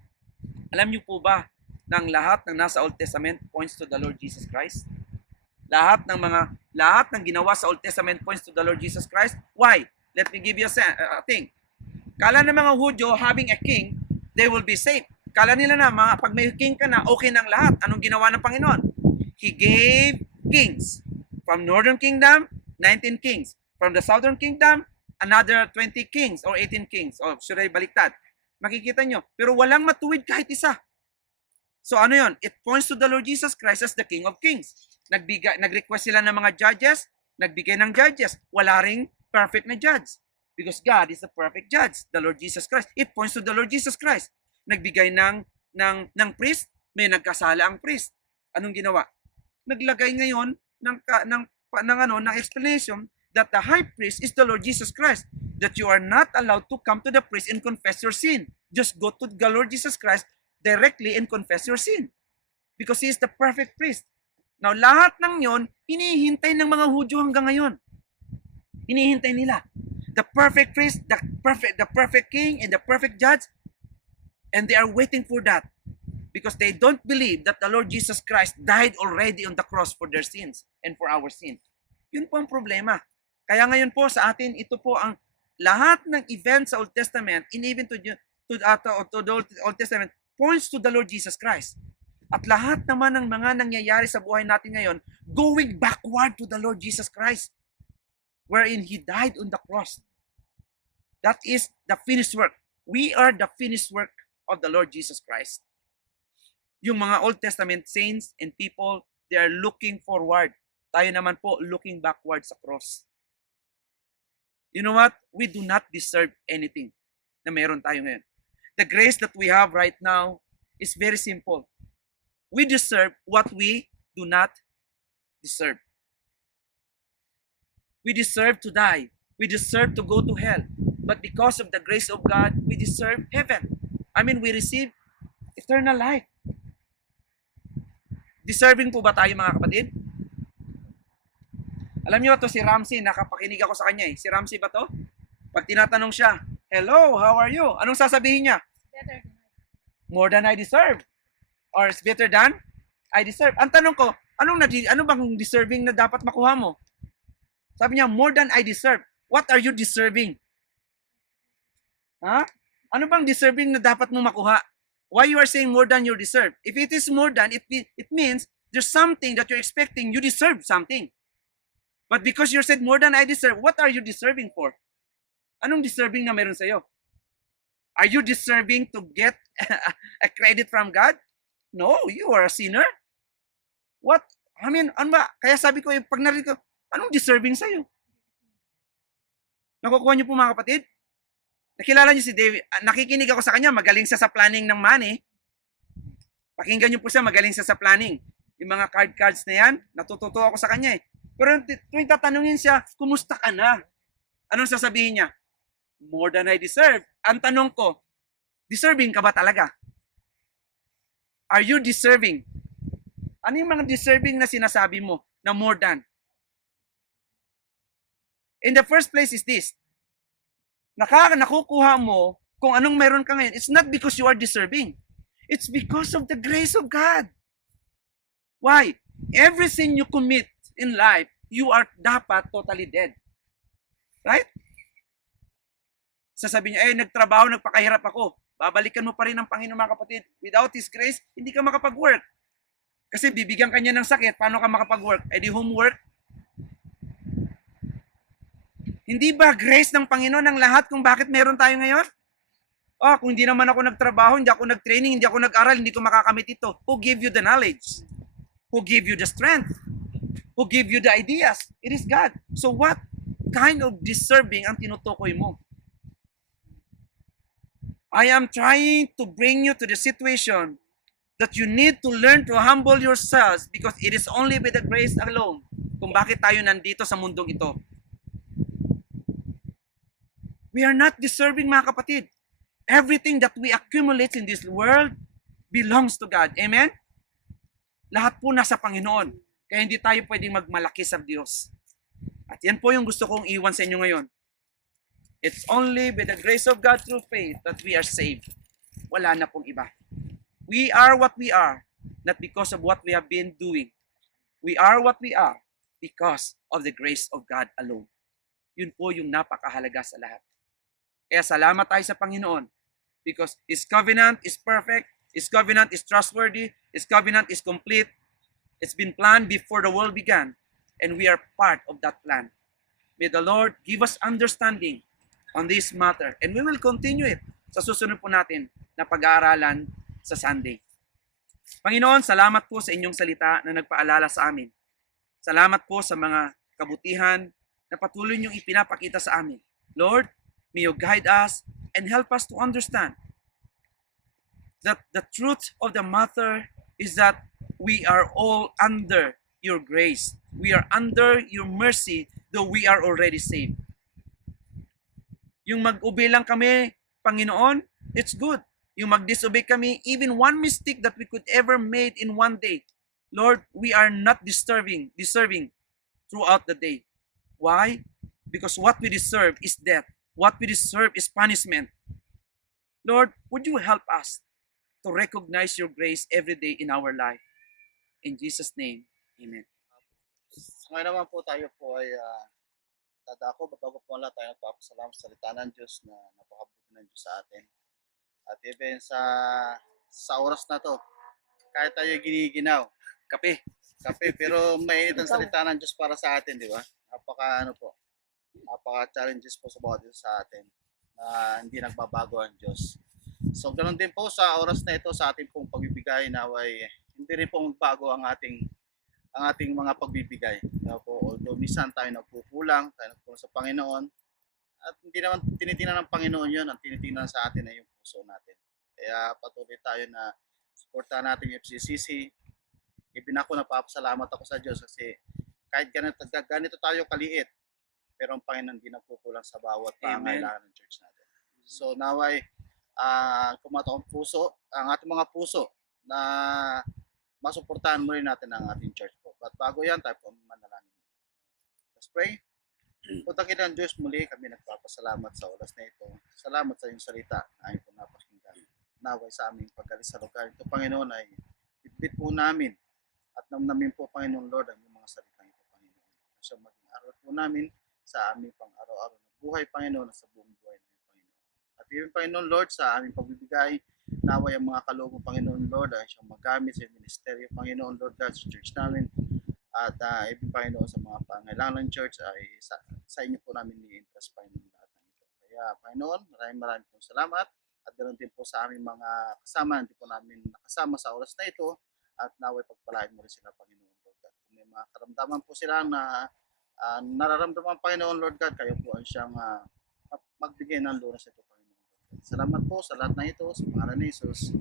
Alam niyo po ba na ang lahat ng nasa Old Testament points to the Lord Jesus Christ? Lahat ng ginawa sa Old Testament points to the Lord Jesus Christ. Why? Let me give you a thing. Kala ng mga Hudyo, having a king, they will be safe. Kala nila na, pag may king ka na, okay ng lahat. Anong ginawa ng Panginoon? He gave kings. From Northern Kingdom, 19 kings. From the Southern Kingdom, another 20 kings or 18 kings. O, should I baliktad? Makikita nyo. Pero walang matuwid kahit isa. So ano yon? It points to the Lord Jesus Christ as the King of Kings. Nag-request sila ng mga judges, nagbigay ng judges. Wala ring perfect na judge. Because God is the perfect judge, the Lord Jesus Christ. It points to the Lord Jesus Christ. Nagbigay ng priest, may nagkasala ang priest. Anong ginawa? Naglagay ngayon ng explanation that the high priest is the Lord Jesus Christ. That you are not allowed to come to the priest and confess your sin. Just go to the Lord Jesus Christ directly and confess your sin. Because He is the perfect priest. Now, lahat ng yon, hinihintay ng mga Hudyo hanggang ngayon. Hinihintay nila. The perfect priest, the perfect king, and the perfect judge. And they are waiting for that. Because they don't believe that the Lord Jesus Christ died already on the cross for their sins and for our sin. Yun po ang problema. Kaya ngayon po sa atin, ito po ang lahat ng events sa Old Testament, and even to the Old Testament, points to the Lord Jesus Christ. At lahat naman ng mga nangyayari sa buhay natin ngayon, going backward to the Lord Jesus Christ, wherein He died on the cross. That is the finished work. We are the finished work of the Lord Jesus Christ. Yung mga Old Testament saints and people, they are looking forward. Tayo naman po, looking backward sa cross. You know what? We do not deserve anything na meron tayo ngayon. The grace that we have right now is very simple. We deserve what we do not deserve. We deserve to die. We deserve to go to hell. But because of the grace of God, we deserve heaven. I mean, we receive eternal life. Deserving po ba tayo mga kapatid? Alam niyo to si Ramsey, nakapakinig ako sa kanya eh. Si Ramsey ba to? Pag tinatanong siya, hello, how are you? Anong sasabihin niya? More than I deserve. Or it's better than I deserve. Ang tanong ko, ano bang deserving na dapat makuha mo? Sabi niya, more than I deserve. What are you deserving? Ha? Ano bang deserving na dapat mo makuha? Why you are saying more than you deserve? If it is more than, it means there's something that you're expecting, you deserve something. But because you said more than I deserve, what are you deserving for? Anong deserving na meron sa'yo? Are you deserving to get a credit from God? No, you are a sinner. What? I mean, ano ba? Kaya sabi ko, pag narinig ko, anong deserving sa'yo? Nakukuha niyo po mga kapatid? Nakilala niyo si David. Nakikinig ako sa kanya, magaling siya sa planning ng money. Pakinggan niyo po siya, magaling siya sa planning. Yung mga cards na yan, natututo ako sa kanya eh. Pero tuwing tatanungin siya, kumusta ka na? Anong sasabihin niya? More than I deserve. Ang tanong ko, deserving ka ba talaga? Are you deserving? Ano yung mga deserving na sinasabi mo na more than? In the first place is this. Nakukuha mo kung anong meron ka ngayon. It's not because you are deserving. It's because of the grace of God. Why? Every sin you commit in life, you are dapat totally dead. Right? Sasabihin niya, nagtrabaho, nagpakahirap ako. Babalikan mo pa rin ng Panginoon mga kapatid. Without His grace, hindi ka makapag-work. Kasi bibigyan ka niya ng sakit, paano ka makapag-work? Eh di homework. Hindi ba grace ng Panginoon ang lahat kung bakit meron tayo ngayon? Kung hindi naman ako nagtrabaho, hindi ako nag-training, hindi ako nag-aral, hindi ko makakamit ito. Who gave you the knowledge? Who gave you the strength? Who gave you the ideas? It is God. So what kind of deserving ang tinutukoy mo? I am trying to bring you to the situation that you need to learn to humble yourselves because it is only by the grace alone kung bakit tayo nandito sa mundong ito. We are not deserving mga kapatid. Everything that we accumulate in this world belongs to God. Amen? Lahat po nasa Panginoon. Kaya hindi tayo pwedeng magmalaki sa Diyos. At yan po yung gusto kong iwan sa inyo ngayon. It's only by the grace of God through faith that we are saved. Wala na pong iba. We are what we are, not because of what we have been doing. We are what we are because of the grace of God alone. Yun po yung napakahalaga sa lahat. Kaya salamat tayo sa Panginoon because His covenant is perfect, His covenant is trustworthy, His covenant is complete. It's been planned before the world began, and we are part of that plan. May the Lord give us understanding on this matter, and we will continue it sa susunod po natin na pag-aaralan sa Sunday. Panginoon, salamat po sa inyong salita na nagpaalala sa amin. Salamat po sa mga kabutihan na patuloy niyong ipinapakita sa amin. Lord, may you guide us and help us to understand that the truth of the matter is that we are all under your grace. We are under your mercy, though we are already saved. Yung mag-obey lang kami, Panginoon, it's good. Yung mag-disobey kami, even one mistake that we could ever made in one day, Lord, we are not deserving throughout the day. Why? Because what we deserve is death. What we deserve is punishment. Lord, would you help us to recognize your grace every day in our life? In Jesus' name, amen. Ngayon naman po tayo po ay bago po wala tayo nagpapasalamat sa salita ng Diyos na napakabuti ng Diyos sa atin. At even sa oras na to, kahit tayo giniginaw, kape, pero mainit ang salita ng Diyos para sa atin, di ba? Napaka-challenges po sa bawat isa sa atin na hindi nagbabago ang Diyos. So, ganoon din po sa oras na ito sa ating pong pagbibigay naway hindi rin po magbago ang ating mga pagbibigay. Although minsan tayo nagkukulang sa Panginoon at hindi naman tinitingnan ng Panginoon yun, ang tinitingnan sa atin ay yung puso natin. Kaya patuloy tayo na suportahan natin yung FCCC. Even ako napapasalamat ako sa Diyos kasi kahit ganito tayo kaliit, pero ang Panginoon hindi nagkukulang sa bawat pangailangan ng church natin. So naway kumato ang ating mga puso na masuportahan mo rin natin ang ating church po. But bago yan, tayo po manalangin. Let's pray. Putangin ng Diyos, muli kami nagpapasalamat sa oras na ito. Salamat sa iyong salita na ayon po napakinggan. Naway sa aming pagkalis sa lugar ito, Panginoon, ay bitbit po namin at namnamin po, Panginoon Lord, ang iyong mga salita ito, Panginoon. Na siya maging aral po namin sa aming pang-araw-araw na buhay, Panginoon, at sa buong buhay namin, Panginoon. At yun, Panginoon Lord, sa aming pagbibigay, naway ang mga kaloob mo, Panginoon Lord, ay siyang magamit sa ministeryo, Panginoon Lord God, sa church namin. At ibig, Panginoon, sa mga pangailangan ng church ay sa inyo po namin ni-entrust, Panginoon, lahat ng ito. Kaya, Panginoon, maraming pong salamat. At ganoon din po sa aming mga kasama, hindi po namin nakasama sa oras na ito. At naway pagpalain mo rin sila, Panginoon Lord God. Kung may mga karamdaman po sila na nararamdaman, Panginoon Lord God, kayo po ang siyang magbigay ng lunas ito, Panginoon Lord God. Salamat po sa lahat na ito, sa pangalan ni Jesus.